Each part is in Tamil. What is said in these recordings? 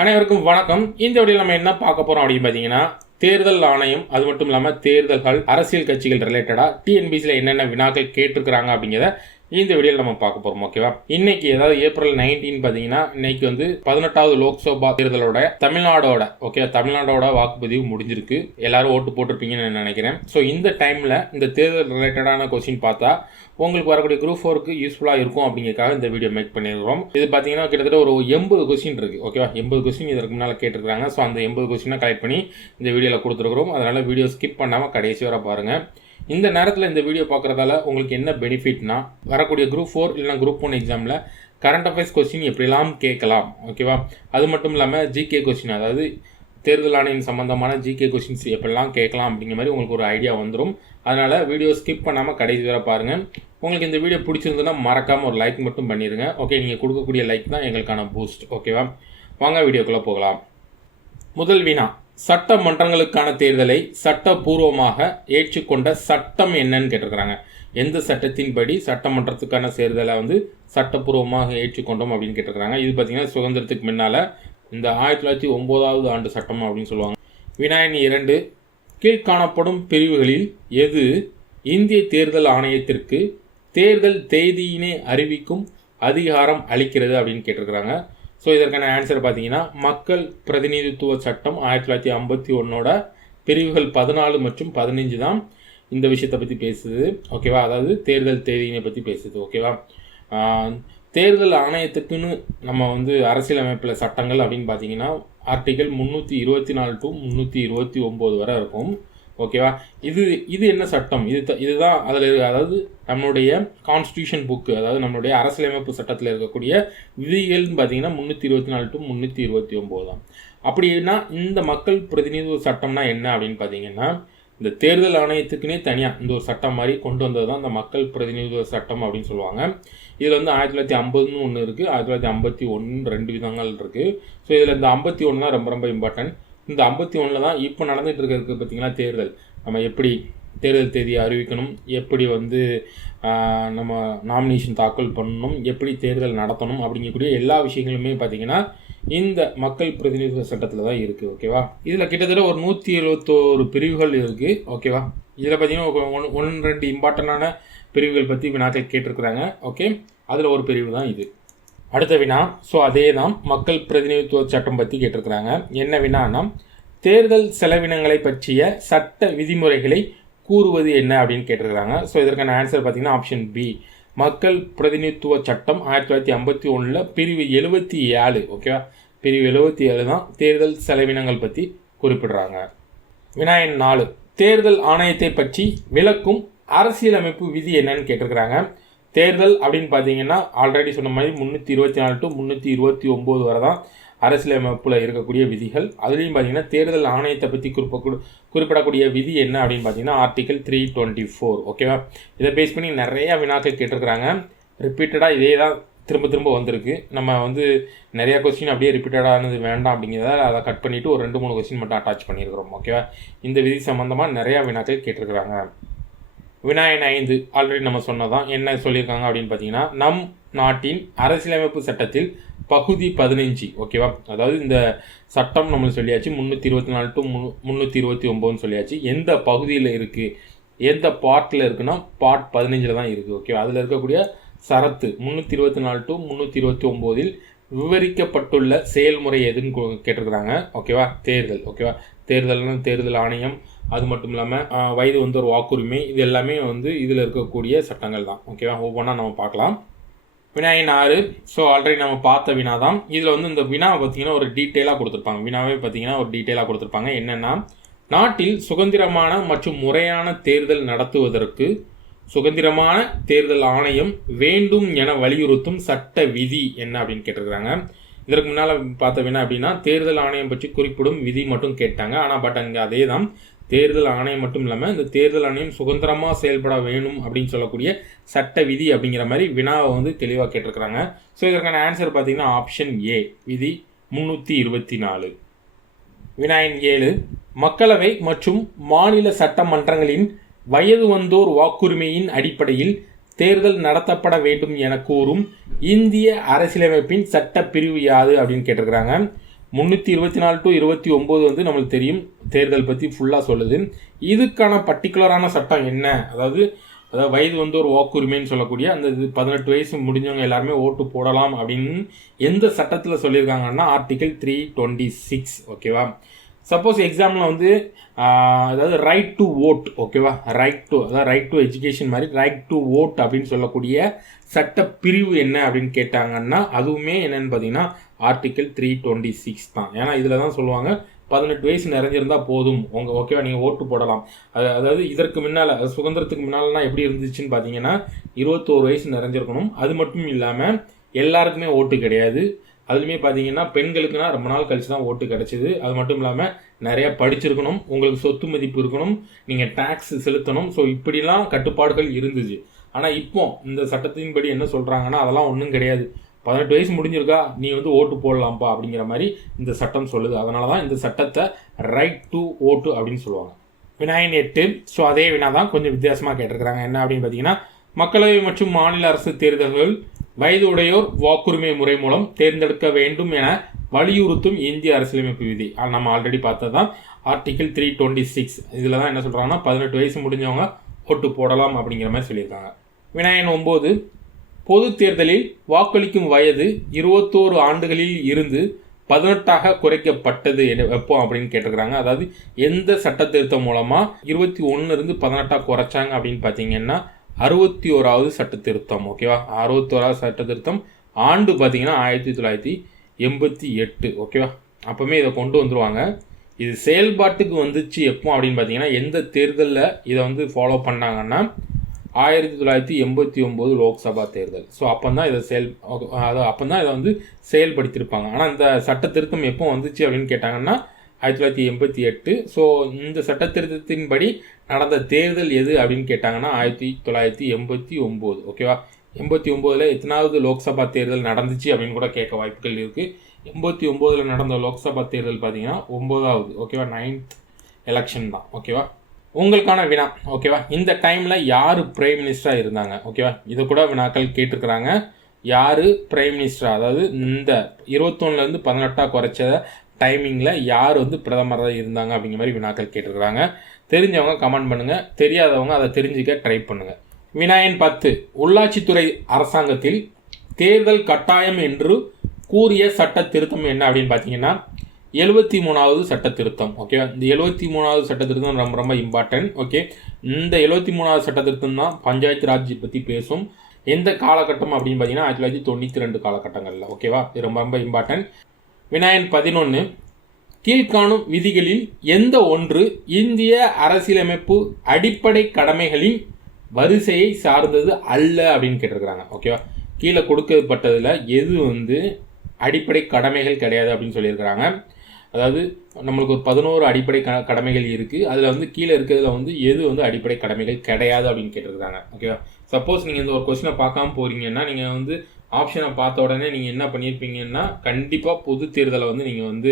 அனைவருக்கும் வணக்கம். இந்த வீடியோவில் நம்ம என்ன பார்க்க போறோம் அப்படின்னு பார்த்தீங்கன்னா, தேர்தல் ஆணையம் அது மட்டும் இல்லாமல் தேர்தல்கள் அரசியல் கட்சிகள் ரிலேட்டடாக டிஎன்பிசியில் என்னென்ன வினாக்கள் கேட்டிருக்கிறாங்க அப்படிங்கிறத இந்த வீடியோவில் நம்ம பார்க்க போறோம். ஓகேவா? இன்னைக்கு அதாவது ஏப்ரல் 19 பார்த்தீங்கன்னா இன்னைக்கு வந்து 18வது லோக்சபா தேர்தலோட தமிழ்நாடோட வாக்குப்பதிவு முடிஞ்சிருக்கு. எல்லாரும் ஓட்டு போட்டிருப்பீங்கன்னு நான் நினைக்கிறேன். ஸோ இந்த டைம்ல இந்த தேர்தல் ரிலேட்டடான கொஸ்டின் பார்த்தா உங்களுக்கு வரக்கூடிய குரூப் 4க்கு யூஸ்ஃபுல்லாக இருக்கும் அப்படிங்கிறதுக்காக இந்த வீடியோ மேக் பண்ணியிருக்கிறோம். இது பார்த்தீங்கன்னா கிட்டத்தட்ட ஒரு 80 கொஸ்டின் இருக்கு. ஓகேவா? 80 கொஸ்டின் இதற்கு முன்னால் கேட்டிருக்காங்க. ஸோ அந்த 80 கொஸ்டினை கலெக்ட் பண்ணி இந்த வீடியோவில் கொடுத்துருக்குறோம். அதனால வீடியோ ஸ்கிப் பண்ணாமல் கடைசி வரை பாருங்க. இந்த நேரத்தில் இந்த வீடியோ பார்க்குறதால உங்களுக்கு என்ன பெனிஃபிட்னா, வரக்கூடிய குரூப் 4 இல்லைனா குரூப் 1 எக்ஸாமில் கரண்ட் அஃபேர்ஸ் கொஸ்டின் எப்படிலாம் கேட்கலாம். ஓகேவா? அது மட்டும் இல்லாமல் ஜிகே கொஸ்டின், அதாவது தேர்தல் ஆணையம் சம்பந்தமான ஜிகே கொஸ்டின்ஸ் எப்படிலாம் கேட்கலாம் அப்படிங்கிற மாதிரி உங்களுக்கு ஒரு ஐடியா வந்துடும். அதனால் வீடியோ ஸ்கிப் பண்ணாமல் கடைசி வரை பாருங்கள். உங்களுக்கு இந்த வீடியோ பிடிச்சிருந்ததுன்னா மறக்காமல் ஒரு லைக் மட்டும் பண்ணிடுங்க. ஓகே, நீங்கள் கொடுக்கக்கூடிய லைக் தான் எங்களுக்கான பூஸ்ட். ஓகேவா? வாங்க வீடியோக்குள்ளே போகலாம். முதல் வினா, சட்டமன்றங்களுக்கான தேர்தலை சட்டபூர்வமாக ஏற்றுக்கொண்ட சட்டம் என்னன்னு கேட்டிருக்கிறாங்க. எந்த சட்டத்தின்படி சட்டமன்றத்துக்கான தேர்தலை வந்து சட்டப்பூர்வமாக ஏற்றுக்கொண்டோம் அப்படின்னு கேட்டிருக்கிறாங்க. இது பார்த்தீங்கன்னா சுதந்திரத்துக்கு முன்னால் இந்த 1909வது ஆண்டு சட்டம் அப்படின்னு சொல்லுவாங்க. வினா எண் 2, கீழ்காணப்படும் பிரிவுகளில் எது இந்திய தேர்தல் ஆணையத்திற்கு தேர்தல் தேதியினை அறிவிக்கும் அதிகாரம் அளிக்கிறது அப்படின்னு கேட்டிருக்கிறாங்க. ஸோ இதற்கான ஆன்சர் பார்த்தீங்கன்னா மக்கள் பிரதிநிதித்துவ சட்டம் 1951 பிரிவுகள் 14 மற்றும் 15 தான் இந்த விஷயத்தை பற்றி பேசுது. ஓகேவா? அதாவது தேர்தல் தேதியினை பற்றி பேசுது. ஓகேவா? தேர்தல் ஆணையத்துக்குன்னு நம்ம வந்து அரசியலமைப்பில் சட்டங்கள் அப்படின்னு பார்த்தீங்கன்னா ஆர்டிகல் 324 to 329 வரை இருக்கும். ஓகேவா? இது என்ன சட்டம்? இதுதான் அதில், அதாவது நம்மளுடைய கான்ஸ்டியூஷன் புக்கு, அதாவது நம்மளுடைய அரசியலமைப்பு சட்டத்தில் இருக்கக்கூடிய விதிகள்னு பார்த்தீங்கன்னா 324 to 329 தான். அப்படின்னா இந்த மக்கள் பிரதிநிதித்துவ சட்டம்னா என்ன அப்படின்னு பார்த்தீங்கன்னா, இந்த தேர்தல் ஆணையத்துக்குன்னே தனியாக இந்த ஒரு சட்டம் மாதிரி கொண்டு வந்தது தான் இந்த மக்கள் பிரதிநிதித்துவ சட்டம் அப்படின்னு சொல்லுவாங்க. இதில் வந்து 1950 ஒன்று இருக்குது, 1951 2 விதங்கள் இருக்குது. ஸோ இதில் இந்த 51 தான் ரொம்ப ரொம்ப இம்பார்ட்டன்ட். இந்த 51 தான் இப்போ நடந்துகிட்டு இருக்கிறதுக்கு பார்த்தீங்கன்னா தேர்தல், நம்ம எப்படி தேர்தல் தேதியை அறிவிக்கணும், எப்படி வந்து நம்ம நாமினேஷன் தாக்கல் பண்ணணும், எப்படி தேர்தல் நடத்தணும் அப்படிங்கக்கூடிய எல்லா விஷயங்களுமே பார்த்தீங்கன்னா இந்த மக்கள் பிரதிநிதித்துவ சட்டத்தில் தான் இருக்குது. ஓகேவா? இதில் கிட்டத்தட்ட ஒரு 171 பிரிவுகள் இருக்குது. ஓகேவா? இதில் பார்த்தீங்கன்னா 1-2 இம்பார்ட்டண்டான பிரிவுகள் பற்றி வினாக்கள் கேட்டிருக்கிறாங்க. ஓகே, அதில் ஒரு பிரிவு தான் இது. அடுத்த வினா, ஸோ அதே தான் மக்கள் பிரதிநிதித்துவ சட்டம் பற்றி கேட்டிருக்கிறாங்க. என்ன வினான்னா, தேர்தல் செலவினங்களை பற்றிய சட்ட விதிமுறைகளை கூறுவது என்ன அப்படின்னு கேட்டிருக்கிறாங்க. ஸோ இதற்கான ஆன்சர் பார்த்தீங்கன்னா ஆப்ஷன் பி, மக்கள் பிரதிநிதித்துவ சட்டம் 1951 பிரிவு 77. ஓகேவா? பிரிவு 77 தான் தேர்தல் செலவினங்கள் பற்றி குறிப்பிடுறாங்க. வினா எண் 4, தேர்தல் ஆணையத்தை பற்றி விளக்கும் அரசியலமைப்பு விதி என்னன்னு கேட்டிருக்கிறாங்க. தேர்தல் அப்படின்னு பார்த்தீங்கன்னா ஆல்ரெடி சொன்ன மாதிரி 324 to 329 வரை தான் அரசியலமைப்பில் இருக்கக்கூடிய விதிகள். அதுலேயும் பார்த்தீங்கன்னா தேர்தல் ஆணையத்தை பற்றி குறிப்பிடக்கூடிய விதி என்ன அப்படின்னு பார்த்தீங்கன்னா ஆர்டிகல் 324. ஓகேவா? இதை பேஸ் பண்ணி நிறையா வினாக்கள் கேட்டிருக்கிறாங்க. ரிப்பீட்டடாக இதே தான் திரும்ப வந்திருக்கு. நம்ம வந்து நிறையா கொஸ்டின் அப்படியே ரிப்பீட்டடானது வேண்டாம் அப்படிங்கிறத அதை கட் பண்ணிவிட்டு ஒரு 2-3 கொஸ்டின் மட்டும் அட்டாச் பண்ணியிருக்கிறோம். ஓகேவா? இந்த விதி சம்மந்தமாக நிறையா வினாக்கள் கேட்டிருக்கிறாங்க. வினா எண் 5 ஆல்ரெடி நம்ம சொன்னதான். என்ன சொல்லியிருக்காங்க அப்படின்னு பார்த்தீங்கன்னா, நம் நாட்டின் அரசியலமைப்பு சட்டத்தில் பகுதி 15. ஓகேவா? அதாவது இந்த சட்டம் நம்மளுக்கு சொல்லியாச்சு 324 to 329 சொல்லியாச்சு. எந்த பகுதியில் இருக்குது, எந்த பார்ட்டில் இருக்குன்னா பார்ட் 15 தான் இருக்குது. ஓகேவா? அதில் இருக்கக்கூடிய சரத்து 324 to 329 விவரிக்கப்பட்டுள்ள செயல்முறை எதுன்னு கேட்டிருக்கிறாங்க. ஓகேவா? தேர்தல். ஓகேவா? தேர்தல்னு தேர்தல் ஆணையம், அது மட்டும் இல்லாமல் வயது வந்து ஒரு வாக்குரிமை, இது எல்லாமே வந்து இதில் இருக்கக்கூடிய சட்டங்கள் தான். ஓகேவா? ஒவ்வொன்றா நம்ம பார்க்கலாம். வினா எண் 6, ஸோ ஆல்ரெடி நம்ம பார்த்த வினா தான். இதில் வந்து இந்த வினாவை பார்த்தீங்கன்னா ஒரு டீட்டெயிலாக கொடுத்துருப்பாங்க. வினாவே பார்த்தீங்கன்னா ஒரு டீட்டெயிலாக கொடுத்துருப்பாங்க. என்னென்னா, நாட்டில் சுதந்திரமான மற்றும் முறையான தேர்தல் நடத்துவதற்கு சுதந்திரமான தேர்தல் ஆணையம் வேண்டும் என வலியுறுத்தும் சட்ட விதி என்ன அப்படின்னு கேட்டிருக்கிறாங்க. இதற்கு முன்னால் பார்த்த வினா அப்படின்னா தேர்தல் ஆணையம் பற்றி குறிப்பிடும் விதி மட்டும் கேட்டாங்க. ஆனால் பட் அங்கே அதே தான், தேர்தல் ஆணையம் மட்டும் இல்லாமல் இந்த தேர்தல் ஆணையம் சுதந்திரமாக செயல்பட வேணும் அப்படின்னு சொல்லக்கூடிய சட்ட விதி அப்படிங்கிற மாதிரி வினாவை வந்து தெளிவாக கேட்டிருக்கிறாங்க. ஸோ இதற்கான ஆன்சர் பார்த்தீங்கன்னா ஆப்ஷன் ஏ, விதி 324. வினா எண் 7, மக்களவை மற்றும் மாநில சட்டமன்றங்களின் வயது வந்தோர் வாக்குரிமையின் அடிப்படையில் தேர்தல் நடத்தப்பட வேண்டும் என கூறும் இந்திய அரசியலமைப்பின் சட்ட பிரிவு யாது அப்படின்னு கேட்டிருக்கிறாங்க. 324 to 29 வந்து நம்மளுக்கு தெரியும் தேர்தல் பற்றி ஃபுல்லாக சொல்லுது. இதுக்கான பர்டிகுலரான சட்டம் என்ன, அதாவது வயது வந்து ஒரு வாக்குரிமைன்னு சொல்லக்கூடிய அந்த 18 வயசு முடிஞ்சவங்க எல்லாருமே ஓட்டு போடலாம் அப்படின்னு எந்த சட்டத்தில் சொல்லியிருக்காங்கன்னா ஆர்டிகல் 326. ஓகேவா. சப்போஸ் எக்ஸாமில் வந்து அதாவது ரைட் டு ஓட், ஓகேவா, ரைட் டு எஜுகேஷன் மாதிரி ரைட் டு ஓட் அப்படின்னு சொல்லக்கூடிய சட்ட பிரிவு என்ன அப்படின்னு கேட்டாங்கன்னா அதுவுமே என்னன்னு பார்த்தீங்கன்னா ஆர்டிகல் 326 தான். ஏன்னா இதில் தான் சொல்லுவாங்க 18 வயசு நிறைஞ்சிருந்தால் போதும் ஓகேவா, நீங்கள் ஓட்டு போடலாம். அதாவது இதற்கு முன்னால் சுதந்திரத்துக்கு முன்னால்னா எப்படி இருந்துச்சுன்னு பார்த்தீங்கன்னா 21 வயசு நிறைஞ்சிருக்கணும். அது மட்டும் இல்லாமல் எல்லாருக்குமே ஓட்டு கிடையாது. அதுலேயுமே பார்த்தீங்கன்னா பெண்களுக்குனா ரொம்ப நாள் கழிச்சு தான் ஓட்டு கிடச்சிது. அது மட்டும் இல்லாமல் நிறையா படிச்சிருக்கணும், உங்களுக்கு சொத்து மதிப்பு இருக்கணும், நீங்கள் டேக்ஸ் செலுத்தணும். ஸோ இப்படிலாம் கட்டுப்பாடுகள் இருந்துச்சு. ஆனால் இப்போ இந்த சட்டத்தின்படி என்ன சொல்கிறாங்கன்னா அதெல்லாம் ஒன்றும் கிடையாது. 18 வயசு முடிஞ்சிருக்கா, நீ வந்து ஓட்டு போடலாம்ப்பா அப்படிங்கிற மாதிரி இந்த சட்டம் சொல்லுது. அதனால தான் இந்த சட்டத்தை ரைட் டு ஓட்டு அப்படின்னு சொல்லுவாங்க. வினாயின் 8. ஸோ அதே வினா தான் கொஞ்சம் வித்தியாசமாக கேட்டிருக்கிறாங்க. என்ன அப்படின்னு பார்த்தீங்கன்னா மக்களவை மற்றும் மாநில அரசு தேர்தல்கள் வயது உடையோர் வாக்குரிமை முறை மூலம் தேர்ந்தெடுக்க வேண்டும் என வலியுறுத்தும் இந்திய அரசியலமைப்பு விதி. நம்ம ஆல்ரெடி பார்த்தது தான் ஆர்டிகல் 326. இதில் தான் என்ன சொல்கிறாங்கன்னா 18 வயசு முடிஞ்சவங்க ஓட்டு போடலாம் அப்படிங்கிற மாதிரி சொல்லியிருக்காங்க. வினாயின் 9. பொது தேர்தலில் வாக்களிக்கும் வயது 21 ஆண்டுகளில் இருந்து 18ஆக குறைக்கப்பட்டது எப்போ அப்படின்னு கேட்டிருக்கிறாங்க. அதாவது எந்த சட்ட திருத்தம் மூலமாக 21 இருந்து 18ஆக குறைச்சாங்க அப்படின்னு பார்த்தீங்கன்னா 61வது சட்ட திருத்தம். ஓகேவா, 61வது சட்ட திருத்தம் ஆண்டு பார்த்தீங்கன்னா 1988. ஓகேவா, அப்போவுமே இதை கொண்டு வந்துருவாங்க. இது செயல்பாட்டுக்கு வந்துச்சு எப்போ அப்படின்னு பார்த்தீங்கன்னா எந்த தேர்தலில் இதை வந்து ஃபாலோ பண்ணாங்கன்னா 1989 லோக்சபா தேர்தல். ஸோ அப்போ தான் இதை வந்து செயல்படுத்தியிருப்பாங்க. ஆனால் இந்த சட்ட திருத்தம் எப்போ வந்துச்சு அப்படின்னு கேட்டாங்கன்னா 1988. ஸோ இந்த சட்ட திருத்தத்தின்படி நடந்த தேர்தல் எது அப்படின்னு கேட்டாங்கன்னா 1989. ஓகேவா, 89ல் எத்தனாவது லோக்சபா தேர்தல் நடந்துச்சு அப்படின்னு கூட கேட்க வாய்ப்புகள் இருக்குது. 89ல் நடந்த லோக்சபா தேர்தல் பார்த்தீங்கன்னா 9வது. ஓகேவா, 9th எலெக்ஷன் தான். ஓகேவா, உங்களுக்கான வினா. ஓகேவா, இந்த டைமில் யார் பிரைம் மினிஸ்டராக இருந்தாங்க? ஓகேவா, இதை கூட வினாக்கள் கேட்டிருக்கிறாங்க. யார் பிரைம் மினிஸ்டராக, அதாவது இந்த 21லேருந்து 18ஆக குறைச்ச டைமிங்கில் யார் வந்து பிரதமராக இருந்தாங்க அப்படிங்கிற மாதிரி வினாக்கள் கேட்டிருக்கிறாங்க. தெரிஞ்சவங்க கமெண்ட் பண்ணுங்கள், தெரியாதவங்க அதை தெரிஞ்சுக்க ட்ரை பண்ணுங்கள். வினாயின் 10. உள்ளாட்சித்துறை அரசாங்கத்தில் தேர்தல் கட்டாயம் என்று கூறிய சட்ட திருத்தம் என்ன அப்படின்னு பார்த்தீங்கன்னா 73வது சட்ட திருத்தம். ஓகேவா, இந்த 73வது சட்ட திருத்தம் ரொம்ப ரொம்ப இம்பார்ட்டன்ட். ஓகே, இந்த 73வது சட்ட திருத்தம் தான் பஞ்சாயத்து ராஜ் பற்றி பேசும். எந்த காலகட்டம் அப்படின்னு பார்த்தீங்கன்னா 1992 காலகட்டங்களில். ஓகேவா, இது ரொம்ப ரொம்ப இம்பார்ட்டன்ட். வினாயின் 11. கீழ்காணும் விதிகளில் எந்த ஒன்று இந்திய அரசியலமைப்பு அடிப்படை கடமைகளின் வரிசையை சார்ந்தது அல்ல அப்படின்னு கேட்டிருக்கிறாங்க. ஓகேவா, கீழே கொடுக்கப்பட்டதில் எது வந்து அடிப்படை கடமைகள் கிடையாது அப்படின்னு சொல்லியிருக்கிறாங்க. அதாவது நம்மளுக்கு ஒரு 11 அடிப்படை கடமைகள் இருக்குது. அதில் வந்து கீழே இருக்கிறதுல வந்து எது வந்து அடிப்படை கடமைகள் கிடையாது அப்படின்னு கேட்டிருக்கிறாங்க. ஓகேவா, சப்போஸ் நீங்கள் இந்த ஒரு கொஸ்டினை பார்க்காம போகிறீங்கன்னா நீங்கள் வந்து ஆப்ஷனை பார்த்த உடனே நீங்கள் என்ன பண்ணியிருப்பீங்கன்னா கண்டிப்பாக பொது தேர்தலை வந்து நீங்கள் வந்து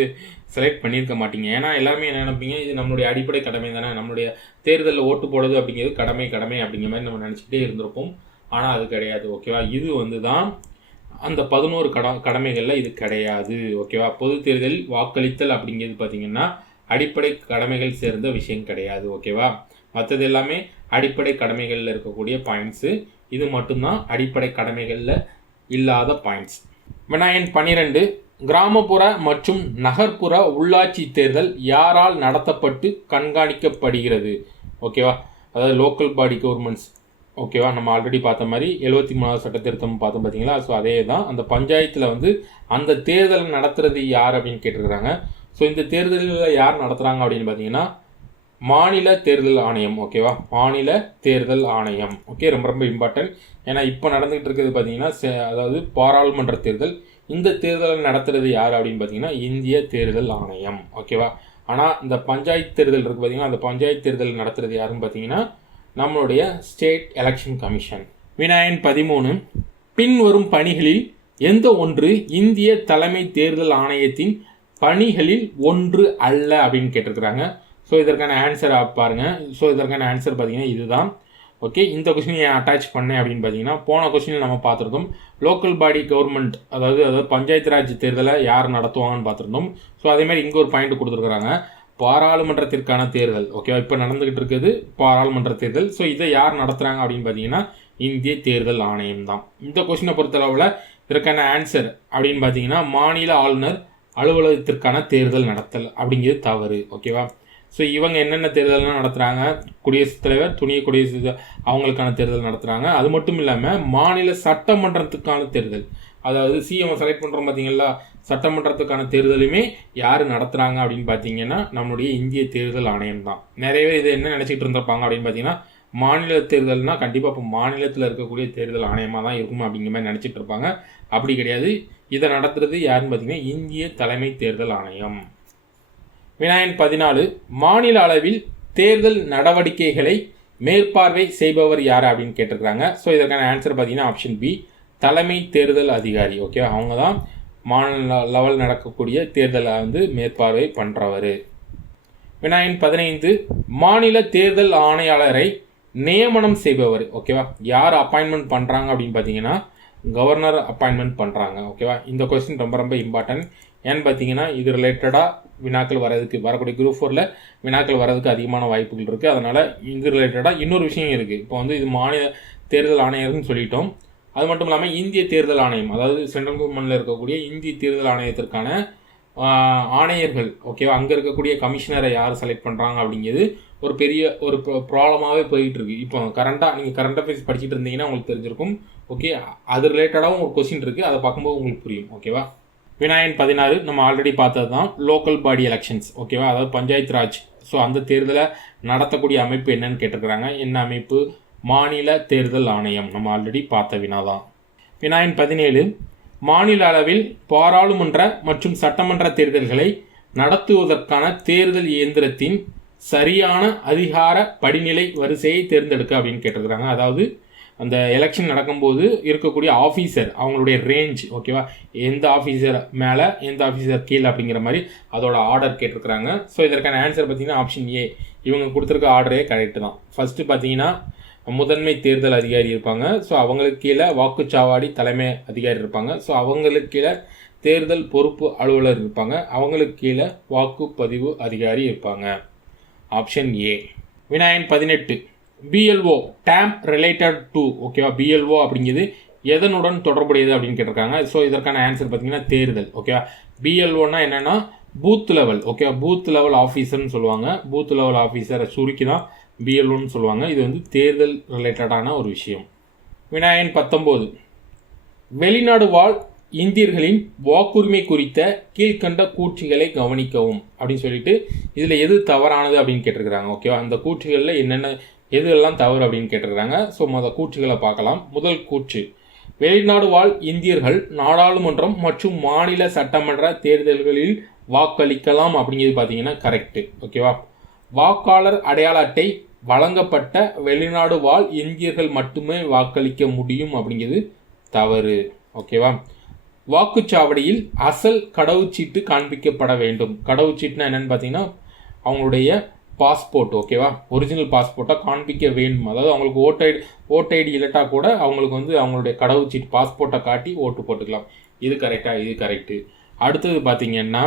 செலக்ட் பண்ணியிருக்க மாட்டீங்க. ஏன்னா எல்லாருமே என்ன நினைப்பீங்க, இது நம்மளுடைய அடிப்படை கடமை தானே, நம்மளுடைய தேர்தலில் ஓட்டு போடுறது அப்படிங்கிறது கடமை அப்படிங்கிற மாதிரி நம்ம நினச்சிக்கிட்டே இருந்திருப்போம். ஆனால் அது கிடையாது. ஓகேவா, இது வந்து தான் அந்த 11 கடமைகளில் இது கிடையாது. ஓகேவா, பொது தேர்தலில் வாக்களித்தல் அப்படிங்கிறது பார்த்தீங்கன்னா அடிப்படை கடமைகள் சேர்ந்த விஷயம் கிடையாது. ஓகேவா, மற்றது எல்லாமே அடிப்படை கடமைகளில் இருக்கக்கூடிய பாயிண்ட்ஸு. இது மட்டும்தான் அடிப்படை கடமைகளில் இல்லாத பாயிண்ட்ஸ். வினாயின் 12. கிராமப்புற மற்றும் நகர்ப்புற உள்ளாட்சி தேர்தல் யாரால் நடத்தப்பட்டு கண்காணிக்கப்படுகிறது? ஓகேவா, அதாவது லோக்கல் பாடி கவர்மெண்ட்ஸ். ஓகேவா, நம்ம ஆல்ரெடி பார்த்த மாதிரி 73வது சட்ட திருத்தம் பார்த்தோம் பார்த்தீங்களா. ஸோ அதே தான் அந்த பஞ்சாயத்தில் வந்து அந்த தேர்தல் நடத்துறது யார் அப்படின்னு கேட்டிருக்கிறாங்க. ஸோ இந்த தேர்தலில் யார் நடத்துகிறாங்க அப்படின்னு பார்த்தீங்கன்னா மாநில தேர்தல் ஆணையம். ஓகேவா, மாநில தேர்தல் ஆணையம். ஓகே, ரொம்ப ரொம்ப இம்பார்ட்டன்ட். ஏன்னா இப்போ நடந்துகிட்டு இருக்கிறது பார்த்தீங்கன்னா அதாவது பாராளுமன்ற தேர்தல். இந்த தேர்தலை நடத்துறது யார் அப்படின்னு பார்த்தீங்கன்னா இந்திய தேர்தல் ஆணையம். ஓகேவா, ஆனால் இந்த பஞ்சாயத்து தேர்தல் இருக்குது பார்த்தீங்கன்னா அந்த பஞ்சாயத்து தேர்தல் நடத்துறது யாருன்னு பார்த்தீங்கன்னா நம்மளுடைய ஸ்டேட் எலெக்ஷன் கமிஷன். வினாயின் 13. பின்வரும் பணிகளில் எந்த ஒன்று இந்திய தலைமை தேர்தல் ஆணையத்தின் பணிகளில் ஒன்று அல்ல அப்படின்னு கேட்டிருக்கிறாங்க. ஸோ இதற்கான ஆன்சர் பாருங்கள். ஸோ இதற்கான ஆன்சர் பார்த்தீங்கன்னா இதுதான். ஓகே, இந்த கொஸ்டின் ஏன் அட்டாச் பண்ணேன் அப்படின்னு பார்த்தீங்கன்னா, போன கொஸ்டினில் நம்ம பார்த்துருந்தோம் லோக்கல் பாடி கவர்மெண்ட், அதாவது பஞ்சாயத்து ராஜ் தேர்தலை யார் நடத்துவாங்கன்னு பார்த்துருந்தோம். ஸோ அதேமாதிரி இங்கே ஒரு பாயிண்ட் கொடுத்துருக்குறாங்க, பாராளுமன்றத்திற்கான தேர்தல். ஓகேவா, இப்போ நடந்துகிட்டு இருக்குது பாராளுமன்ற தேர்தல். ஸோ இதை யார் நடத்துகிறாங்க அப்படின்னு பார்த்தீங்கன்னா இந்திய தேர்தல் ஆணையம் தான். இந்த கொஸ்டினை பொறுத்தளவில் இதற்கான ஆன்சர் அப்படின்னு பார்த்தீங்கன்னா மாநில ஆளுநர் அலுவலகத்திற்கான தேர்தல் நடத்தல் அப்படிங்கிறது தவறு. ஓகேவா, ஸோ இவங்க என்னென்ன தேர்தல்லாம் நடத்துகிறாங்க, குடியரசுத் தலைவர், துணை குடியரசு அவங்களுக்கான தேர்தல் நடத்துகிறாங்க. அது மட்டும் இல்லாமல் மாநில சட்டமன்றத்துக்கான தேர்தல், அதாவது சிஎம் செலக்ட் பண்ணுறோம் பார்த்தீங்களா, சட்டமன்றத்துக்கான தேர்தலுமே யார் நடத்துகிறாங்க அப்படின்னு பார்த்தீங்கன்னா நம்மளுடைய இந்திய தேர்தல் ஆணையம் தான். நிறைய பேர் இதை என்ன நினச்சிட்டு இருந்திருப்பாங்க அப்படின்னு பார்த்தீங்கன்னா, மாநில தேர்தல்னால் கண்டிப்பாக இப்போ மாநிலத்தில் இருக்கக்கூடிய தேர்தல் ஆணையமாக தான் இருக்கும் அப்படிங்கிற மாதிரி நினச்சிட்டு இருப்பாங்க. அப்படி கிடையாது, இதை நடத்துறது யாருன்னு பார்த்தீங்கன்னா இந்திய தலைமை தேர்தல் ஆணையம். வினாயன் 14, மாநில அளவில் தேர்தல் நடவடிக்கைகளை மேற்பார்வை செய்பவர் யார் அப்படின்னு கேட்டிருக்கிறாங்க. ஸோ இதற்கான ஆன்சர் பார்த்தீங்கன்னா ஆப்ஷன் பி, தலைமை தேர்தல் அதிகாரி. ஓகே, அவங்க தான் மாநில லெவல் நடக்கக்கூடிய தேர்தலை மேற்பார்வை பண்ணுறவர். வினாயன் 15, மாநில தேர்தல் ஆணையாளரை நியமனம் செய்பவர். ஓகேவா, யார் அப்பாயின்மெண்ட் பண்ணுறாங்க அப்படின்னு பார்த்தீங்கன்னா கவர்னர் அப்பாயின்மெண்ட் பண்ணுறாங்க. ஓகேவா, இந்த கொஸ்டின் ரொம்ப ரொம்ப இம்பார்ட்டன்ட். ஏன்னு பார்த்தீங்கன்னா இது ரிலேட்டடாக வினாக்கள் வரக்கூடிய குரூப் 4ல் வினாக்கள் வரதுக்கு அதிகமான வாய்ப்புகள் இருக்குது. அதனால் இது ரிலேட்டடாக இன்னொரு விஷயம் இருக்குது. இப்போ இது மாநில தேர்தல் ஆணையர்னு சொல்லிட்டோம். அது மட்டும் இல்லாமல் இந்திய தேர்தல் ஆணையம், அதாவது சென்ட்ரல் கவர்மெண்ட்டில் இருக்கக்கூடிய இந்திய தேர்தல் ஆணையத்திற்கான ஆணையர்கள். ஓகேவா, அங்கே இருக்கக்கூடிய கமிஷனரை யார் செலக்ட் பண்ணுறாங்க அப்படிங்கிறது ஒரு பெரிய ஒரு ப்ராப்ளமாகவே போயிட்டு இருக்கு. இப்போ நீங்கள் கரண்ட் அஃபேர்ஸ் படிச்சுட்டு இருந்தீங்கன்னா உங்களுக்கு தெரிஞ்சிருக்கும். ஓகே, அது ரிலேட்டடாகவும் ஒரு கொஸ்டின் இருக்குது, அதை பார்க்கும்போது உங்களுக்கு புரியும். ஓகேவா, வினாயன் 16 நம்ம ஆல்ரெடி பார்த்தது தான் லோக்கல் பாடி எலெக்ஷன்ஸ். ஓகேவா, அதாவது பஞ்சாயத்து ராஜ். ஸோ அந்த தேர்தலை நடத்தக்கூடிய அமைப்பு என்னன்னு கேட்டிருக்கிறாங்க. என்ன அமைப்பு? மாநில தேர்தல் ஆணையம். நம்ம ஆல்ரெடி பார்த்த வினா தான். வினாயன் 17, மாநில அளவில் பாராளுமன்ற மற்றும் சட்டமன்ற தேர்தல்களை நடத்துவதற்கான தேர்தல் இயந்திரத்தின் சரியான அதிகார படிநிலை வரிசையை தேர்ந்தெடுக்க அப்படின்னு கேட்டிருக்கிறாங்க. அதாவது அந்த எலெக்ஷன் நடக்கும்போது இருக்கக்கூடிய ஆஃபீஸர் அவங்களுடைய ரேஞ்ச். ஓகேவா, எந்த ஆஃபீஸர் மேலே எந்த ஆஃபீஸர் கீழே அப்படிங்கிற மாதிரி அதோட ஆர்டர் கேட்டிருக்கிறாங்க. ஸோ இதற்கான ஆன்சர் பார்த்தீங்கன்னா ஆப்ஷன் ஏ, இவங்க கொடுத்துருக்க ஆர்டரே கரெக்டு தான். ஃபஸ்ட்டு பார்த்தீங்கன்னா முதன்மை தேர்தல் அதிகாரி இருப்பாங்க. ஸோ அவங்களுக்கு கீழே வாக்குச்சாவடி தலைமை அதிகாரி இருப்பாங்க. ஸோ அவங்களுக்கு கீழே தேர்தல் பொறுப்பு அலுவலர் இருப்பாங்க. அவங்களுக்கு கீழே வாக்குப்பதிவு அதிகாரி இருப்பாங்க. Option A. வினாயன் 18, பிஎல்ஓ டேம்ப் ரிலேட்டட் டு. ஓகேவா, பிஎல்ஓ அப்படிங்கிறது எதனுடன் தொடர்புடையது அப்படின்னு கேட்டிருக்காங்க. ஸோ இதற்கான ஆன்சர் பார்த்தீங்கன்னா தேர்தல். ஓகேவா, பிஎல்ஓன்னா என்னென்னா பூத் லெவல். ஓகேவா, பூத் லெவல் ஆஃபீஸர்னு சொல்லுவாங்க. பூத் லெவல் ஆஃபீஸரை சுருக்கி தான் பிஎல்ஓன்னு சொல்லுவாங்க. இது தேர்தல் ரிலேட்டடான ஒரு விஷயம். வினாயன் 19, வெளிநாடு வாழ் இந்தியர்களின் வாக்குரிமை குறித்த கீழ்கண்ட கூற்றுகளை கவனிக்கவும் அப்படின்னு சொல்லிட்டு இதில் எது தவறானது அப்படின்னு கேட்டிருக்கிறாங்க. ஓகேவா, அந்த கூற்றுகளில் என்னென்ன எதுலாம் தவறு அப்படின்னு கேட்டிருக்கிறாங்க. ஸோ கூற்றுகளை பார்க்கலாம். முதல் கூற்று, வெளிநாடு வாழ் இந்தியர்கள் நாடாளுமன்றம் மற்றும் மாநில சட்டமன்ற தேர்தல்களில் வாக்களிக்கலாம் அப்படிங்கிறது பார்த்தீங்கன்னா கரெக்டு. ஓகேவா, வாக்காளர் அடையாள அட்டை வழங்கப்பட்ட வெளிநாடு வாழ் இந்தியர்கள் மட்டுமே வாக்களிக்க முடியும் அப்படிங்கிறது தவறு. ஓகேவா, வாக்குச்சாவடியில் அசல் கடவுச்சீட்டு காண்பிக்கப்பட வேண்டும். கடவுச்சீட்டுனா என்னென்னு பார்த்தீங்கன்னா அவங்களுடைய பாஸ்போர்ட். ஓகேவா, ஒரிஜினல் பாஸ்போர்ட்டை காண்பிக்க வேண்டும். அதாவது அவங்களுக்கு ஓட்டு ஐடி இல்லட்டா கூட அவங்களுக்கு அவங்களுடைய கடவுச்சீட்டு பாஸ்போர்ட்டை காட்டி ஓட்டு போட்டுக்கலாம். இது கரெக்டாக? இது கரெக்டு. அடுத்தது பார்த்தீங்கன்னா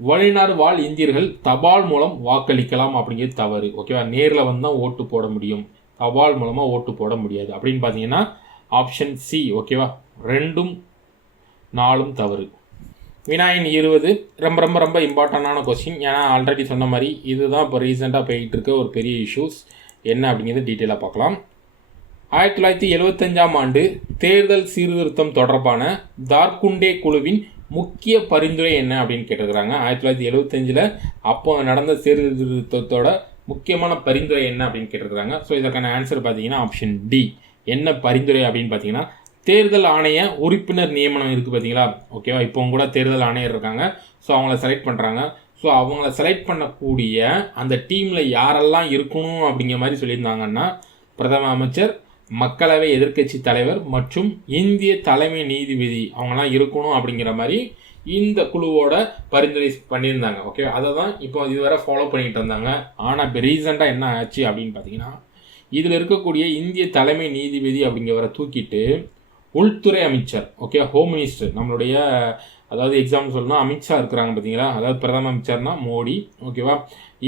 வெளிநாடு வாழ் இந்தியர்கள் தபால் மூலம் வாக்களிக்கலாம் அப்படிங்கிறது தவறு. ஓகேவா, நேரில் தான் ஓட்டு போட முடியும், தபால் மூலமாக ஓட்டு போட முடியாது அப்படின்னு பார்த்தீங்கன்னா ஆப்ஷன் சி. ஓகேவா, 2ம் 4ம் தவறு. வினாயன் 20 ரொம்ப ரொம்ப ரொம்ப இம்பார்ட்டண்டான கொஸ்டின். ஏன்னா ஆல்ரெடி சொன்ன மாதிரி இதுதான் இப்போ ரீசெண்டாக போயிட்டு இருக்க ஒரு பெரிய இஷ்யூஸ். என்ன அப்படிங்கிறது டீட்டெயிலாக பார்க்கலாம். 1975ஆம் ஆண்டு தேர்தல் சீர்திருத்தம் தொடர்பான தார்குண்டே குழுவின் முக்கிய பரிந்துரை என்ன அப்படின்னு கேட்டிருக்கிறாங்க. 1975 அப்போ நடந்த சீர்திருத்தத்தோட முக்கியமான பரிந்துரை என்ன அப்படின்னு கேட்டிருக்கிறாங்க. ஸோ இதற்கான ஆன்சர் பார்த்தீங்கன்னா ஆப்ஷன் டி. என்ன பரிந்துரை அப்படின்னு பார்த்தீங்கன்னா தேர்தல் ஆணைய உறுப்பினர் நியமனம் இருக்குது பார்த்தீங்களா. ஓகேவா, இப்போ கூட தேர்தல் ஆணையர் இருக்காங்க. ஸோ அவங்கள செலக்ட் பண்ணுறாங்க. ஸோ அவங்கள செலக்ட் பண்ணக்கூடிய அந்த டீமில் யாரெல்லாம் இருக்கணும் அப்படிங்கிற மாதிரி சொல்லியிருந்தாங்கன்னா பிரதம அமைச்சர், மக்களவை எதிர்க்கட்சி தலைவர் மற்றும் இந்திய தலைமை நீதிபதி அவங்களாம் இருக்கணும் அப்படிங்கிற மாதிரி இந்த குழுவோட பரிந்துரை பண்ணியிருந்தாங்க. ஓகே, அதை தான் இப்போ இதுவரை ஃபாலோ பண்ணிகிட்டு இருந்தாங்க. ஆனால் இப்போ ரீசெண்டாக என்ன ஆச்சு அப்படின்னு பார்த்தீங்கன்னா இதில் இருக்கக்கூடிய இந்திய தலைமை நீதிபதி அப்படிங்கிறவரை தூக்கிட்டு உள்துறை அமைச்சர், ஓகே, ஹோம் மினிஸ்டர், நம்மளுடைய அதாவது எக்ஸாம்பிள் சொல்லணும்னா அமித்ஷா இருக்கிறாங்க பார்த்தீங்களா, அதாவது பிரதம அமைச்சர்னா மோடி, ஓகேவா.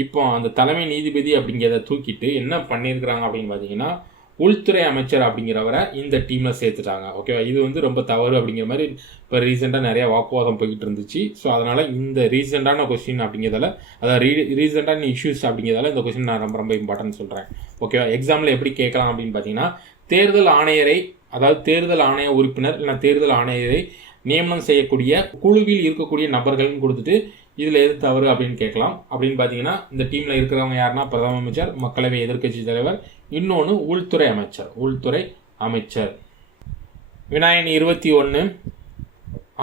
இப்போ அந்த தலைமை நீதிபதி அப்படிங்கிறத தூக்கிட்டு என்ன பண்ணியிருக்கிறாங்க அப்படின்னு பார்த்தீங்கன்னா உள்துறை அமைச்சர் அப்படிங்கிறவரை இந்த டீமில் சேர்த்துட்டாங்க, ஓகேவா. இது வந்து ரொம்ப தவறு அப்படிங்கிற மாதிரி இப்போ ரீசெண்டாக நிறையா வாக்குவாதம் போய்கிட்டு இருந்துச்சு. ஸோ அதனால் இந்த ரீசெண்டான கொஸ்டின் அப்படிங்கிறதால, அதாவது ரீசெண்டான இஷ்யூஸ் அப்படிங்கிறதால இந்த கொஸ்டின் நான் ரொம்ப ரொம்ப இம்பார்ட்டன்ட் சொல்கிறேன், ஓகேவா. எக்ஸாமில் எப்படி கேட்கலாம் அப்படின்னு பார்த்தீங்கன்னா தேர்தல் ஆணையரை, அதாவது தேர்தல் ஆணைய உறுப்பினர் இல்லை தேர்தல் ஆணையரை நியமனம் செய்யக்கூடிய குழுவில் இருக்கக்கூடிய நபர்கள்னு கொடுத்துட்டு இதில் எது தவறு அப்படின்னு கேட்கலாம். அப்படின்னு பார்த்தீங்கன்னா இந்த டீமில் இருக்கிறவங்க யாருன்னா பிரதம அமைச்சர், மக்களவை எதிர்க்கட்சி தலைவர், இன்னொன்று உள்துறை அமைச்சர். வினாயன் 21,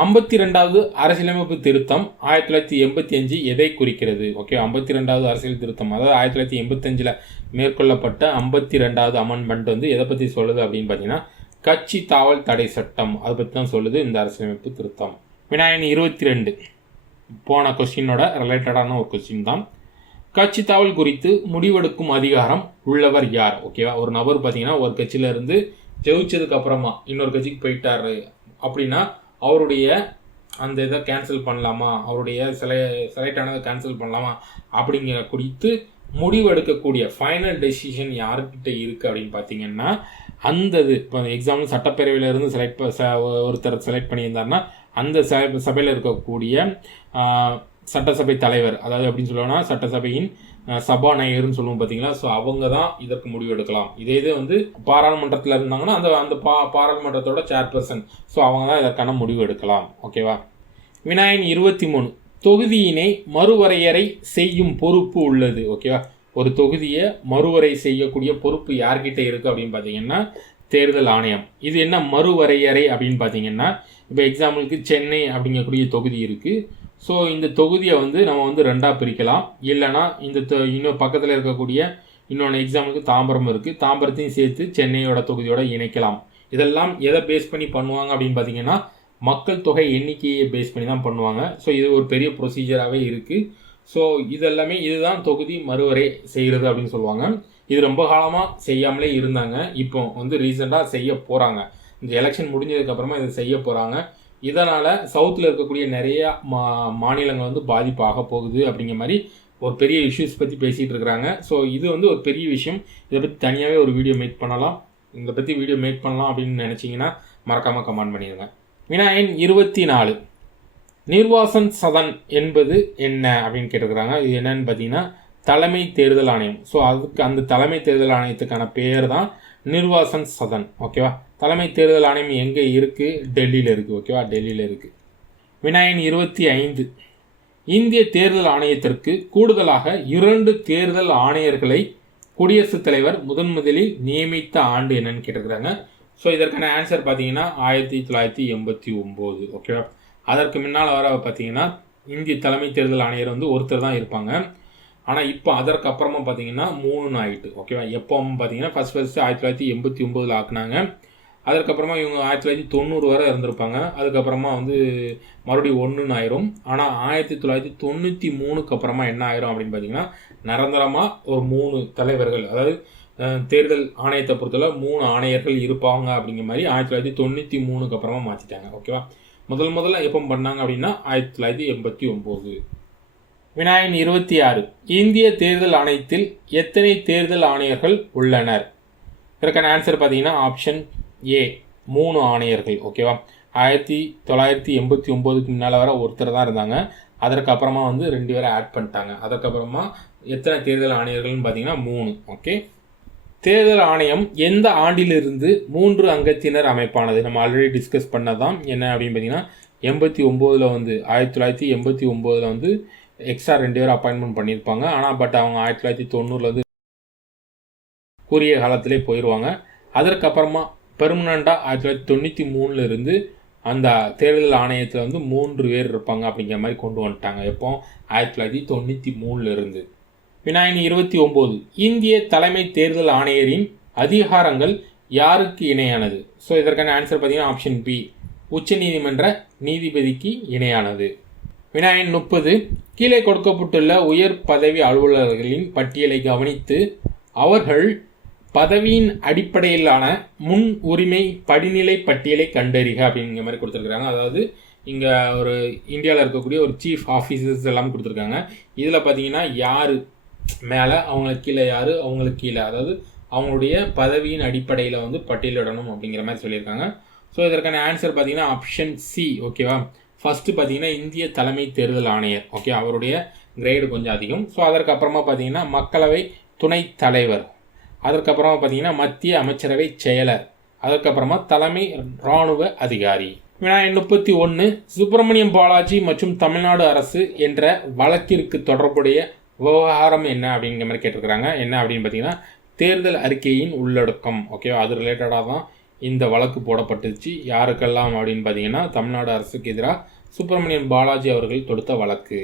52வது அரசியலமைப்பு திருத்தம் 1985 எதை குறிக்கிறது? ஓகே, 52வது அரசியல் திருத்தம், அதாவது 1985 மேற்கொள்ளப்பட்ட 52வது அமெண்ட்மெண்ட் வந்து எதை பற்றி சொல்லுது அப்படின்னு பார்த்தீங்கன்னா கட்சி தாவல் தடை சட்டம், அதை பற்றி தான் சொல்லுது இந்த அரசியலமைப்பு திருத்தம். வினாயன் 22 போன கொஸ்டினோட ரிலேட்டடான ஒரு கொஸ்டின் தான். கட்சி தாவல் குறித்து முடிவெடுக்கும் அதிகாரம் உள்ளவர் யார்? ஓகேவா, ஒரு நபர் பார்த்தீங்கன்னா ஒரு கட்சியில இருந்து ஜெயிச்சதுக்கு அப்புறமா இன்னொரு கட்சிக்கு போயிட்டாரு அப்படின்னா அவருடைய அந்த இதை கேன்சல் பண்ணலாமா, அவருடைய செலக்ட் ஆனதை கேன்சல் பண்ணலாமா அப்படிங்கிற குறித்து முடிவெடுக்கக்கூடிய ஃபைனல் டெசிஷன் யாருக்கிட்ட இருக்குது அப்படின்னு பார்த்தீங்கன்னா அந்த இது இப்போ எக்ஸாம்பிள் சட்டப்பேரவையில் இருந்து ஒருத்தர் செலக்ட் பண்ணியிருந்தாருன்னா அந்த சபையில் இருக்கக்கூடிய சட்டசபை தலைவர், அதாவது அப்படின்னு சொல்லுவோம்னா சட்டசபையின் சபாநாயகர்னு சொல்லுவோம் பார்த்தீங்களா. ஸோ அவங்க தான் இதற்கு முடிவு எடுக்கலாம். இதே வந்து பாராளுமன்றத்தில் இருந்தாங்கன்னா அந்த பாராளுமன்றத்தோட சேர்பர்சன், ஸோ அவங்க தான் இதற்கான முடிவு எடுக்கலாம், ஓகேவா. வினாயன் 23, தொகுதியினை மறுவரையறை செய்யும் பொறுப்பு உள்ளது, ஓகேவா. ஒரு தொகுதியை மறுவரை செய்யக்கூடிய பொறுப்பு யார்கிட்ட இருக்குது அப்படின்னு பார்த்தீங்கன்னா தேர்தல் ஆணையம். இது என்ன மறுவரையறை அப்படின்னு பார்த்தீங்கன்னா இப்போ எக்ஸாம்பிளுக்கு சென்னை அப்படிங்கக்கூடிய தொகுதி இருக்குது. ஸோ இந்த தொகுதியை வந்து நம்ம வந்து ரெண்டாக பிரிக்கலாம், இல்லைனா இந்த இன்னும் பக்கத்தில் இருக்கக்கூடிய இன்னொன்று எக்ஸாம்பிளுக்கு தாம்பரம் இருக்குது, தாம்பரத்தையும் சேர்த்து சென்னையோட தொகுதியோட இணைக்கலாம். இதெல்லாம் எதை பேஸ் பண்ணி பண்ணுவாங்க அப்படின்னு பார்த்தீங்கன்னா மக்கள் தொகை எண்ணிக்கையை பேஸ் பண்ணி தான் பண்ணுவாங்க. ஸோ இது ஒரு பெரிய ப்ரொசீஜராகவே இருக்குது. ஸோ இதெல்லாமே இதுதான் தொகுதி மறுவரை செய்கிறது அப்படின்னு சொல்லுவாங்க. இது ரொம்ப காலமாக செய்யாமலே இருந்தாங்க, இப்போ வந்து ரீசெண்டாக செய்ய போகிறாங்க. இந்த எலெக்ஷன் முடிஞ்சதுக்கப்புறமா இதை செய்ய போகிறாங்க. இதனால் சவுத்தில் இருக்கக்கூடிய நிறைய மாநிலங்கள் வந்து பாதிப்பாக போகுது அப்படிங்கிற மாதிரி ஒரு பெரிய இஷ்யூஸ் பற்றி பேசிகிட்டு இருக்கிறாங்க. ஸோ இது வந்து ஒரு பெரிய விஷயம். இதை பற்றி தனியாகவே ஒரு வீடியோ மேக் பண்ணலாம். இதை பற்றி வீடியோ மேக் பண்ணலாம் அப்படின்னு நினச்சிங்கன்னா மறக்காமல் கமெண்ட் பண்ணிடுங்க. வினாயன் 24, நிர்வாசன் சதன் என்பது என்ன அப்படின்னு கேட்டிருக்கிறாங்க. இது என்னன்னு பார்த்தீங்கன்னா தலைமை தேர்தல் ஆணையம். ஸோ அதுக்கு அந்த தலைமை தேர்தல் ஆணையத்துக்கான பேர் தான் நிர்வாசன் சதன், ஓகேவா. தலைமை தேர்தல் ஆணையம் எங்கே இருக்குது? டெல்லியில் இருக்குது, ஓகேவா, டெல்லியில் இருக்குது. வினாயன் 25, இந்திய தேர்தல் ஆணையத்திற்கு கூடுதலாக 2 தேர்தல் ஆணையர்களை குடியரசுத் தலைவர் முதலில் நியமித்த ஆண்டு என்னன்னு கேட்டிருக்கிறாங்க. ஸோ இதற்கான ஆன்சர் பார்த்தீங்கன்னா 1989, ஓகேவா. அதற்கு முன்னால் வர பார்த்தீங்கன்னா இந்திய தலைமை தேர்தல் ஆணையர் வந்து ஒருத்தர் தான் இருப்பாங்க. ஆனால் இப்போ அதற்கு அப்புறமா பார்த்தீங்கன்னா 3 ஆகிட்டு, ஓகேவா. எப்போ பார்த்தீங்கன்னா ஃபஸ்ட்டு 1989 ஆக்குனாங்க. அதுக்கப்புறமா இவங்க 1990 வரை இருந்திருப்பாங்க. அதுக்கப்புறமா வந்து மறுபடியும் 1 ஆயிரும். ஆனால் 1993 அப்புறமா என்ன ஆயிரும் அப்படின்னு பார்த்தீங்கன்னா நிரந்தரமாக ஒரு 3 தலைவர்கள், அதாவது தேர்தல் ஆணையத்தை பொறுத்தவரை 3 ஆணையர்கள் இருப்பாங்க அப்படிங்கிற மாதிரி 1993 அப்புறமா மாற்றிட்டாங்க, ஓகேவா. முதல்ல எப்போ பண்ணாங்க அப்படின்னா 1989. வினாயன் 26, இந்திய தேர்தல் ஆணையத்தில் எத்தனை தேர்தல் ஆணையர்கள் உள்ளனர்? இதற்கான ஆன்சர் பார்த்தீங்கன்னா ஆப்ஷன் ஏ 3 ஆணையர்கள், ஓகேவா. 1989க்கு முன்னால் வர ஒருத்தர் தான் இருந்தாங்க. அதற்கு அப்புறமா வந்து 2 பேரை ஆட் பண்ணிட்டாங்க. அதுக்கப்புறமா எத்தனை தேர்தல் ஆணையர்கள்னு பார்த்தீங்கன்னா 3, ஓகே. தேர்தல் ஆணையம் எந்த ஆண்டிலிருந்து 3 அங்கத்தினர் அமைப்பானது? நம்ம ஆல்ரெடி டிஸ்கஸ் பண்ணதான் என்ன அப்படின்னு பார்த்தீங்கன்னா 89 வந்து 1989 வந்து எக்ஸ்ட்ரா 2 பேர் அப்பாயின்மெண்ட் பண்ணியிருப்பாங்க. ஆனால் பட் அவங்க 1990 வந்து குறுகிய காலத்திலே போயிடுவாங்க. அதற்கப்புறமா பெர்மனண்டாக 1993 இருந்து அந்த தேர்தல் ஆணையத்தில் வந்து 3 பேர் இருப்பாங்க அப்படிங்கிற மாதிரி கொண்டு வந்துட்டாங்க. எப்போ 1993 இருந்து. வினாயன் 29, இந்திய தலைமை தேர்தல் ஆணையரின் அதிகாரங்கள் யாருக்கு இணையானது? ஸோ இதற்கான ஆன்சர் பார்த்தீங்கன்னா ஆப்ஷன் பி உச்சநீதிமன்ற நீதிபதிக்கு இணையானது. வினாயன் 30, கீழே கொடுக்கப்பட்டுள்ள உயர் பதவி அலுவலர்களின் பட்டியலை கவனித்து அவர்கள் பதவியின் அடிப்படையிலான முன் உரிமை படிநிலை பட்டியலை கண்டறிக அப்படிங்கிற மாதிரி கொடுத்துருக்குறாங்க. அதாவது இங்கே ஒரு இந்தியாவில் இருக்கக்கூடிய ஒரு சீஃப் ஆஃபீஸர்ஸ் எல்லாம் கொடுத்துருக்காங்க. இதில் பார்த்தீங்கன்னா யார் மேலே, அவங்களுக்கு கீழே யார், அவங்களுக்கு கீழே, அதாவது அவங்களுடைய பதவியின் அடிப்படையில் வந்து பட்டியலிடணும் அப்படிங்கிற மாதிரி சொல்லியிருக்காங்க. ஸோ இதற்கான ஆன்சர் பார்த்தீங்கன்னா ஆப்ஷன் சி. ஓகேவா? ஃபஸ்ட்டு பார்த்தீங்கன்னா இந்திய தலைமை தேர்தல் ஆணையர். ஓகே, அவருடைய கிரேடு கொஞ்சம் அதிகம். ஸோ அதற்கப்புறமா பார்த்தீங்கன்னா மக்களவை துணைத் தலைவர், அதற்கப்புறமா பார்த்தீங்கன்னா மத்திய அமைச்சரவை செயலர், அதற்கப்புறமா தலைமை இராணுவ அதிகாரி. வினாயன் 31, சுப்பிரமணியம் பாலாஜி மற்றும் தமிழ்நாடு அரசு என்ற வழக்கிற்கு தொடர்புடைய விவகாரம் என்ன அப்படிங்கிற மாதிரி கேட்டிருக்கிறாங்க. என்ன அப்படின்னு பார்த்தீங்கன்னா தேர்தல் அறிக்கையின் உள்ளடக்கம். ஓகேவா? அது ரிலேட்டடாக தான் இந்த வழக்கு போடப்பட்டுச்சு. யாருக்கெல்லாம் அப்படின்னு பார்த்தீங்கன்னா தமிழ்நாடு அரசுக்கு எதிராக சுப்பிரமணியம் பாலாஜி அவர்கள் தொடுத்த வழக்கு.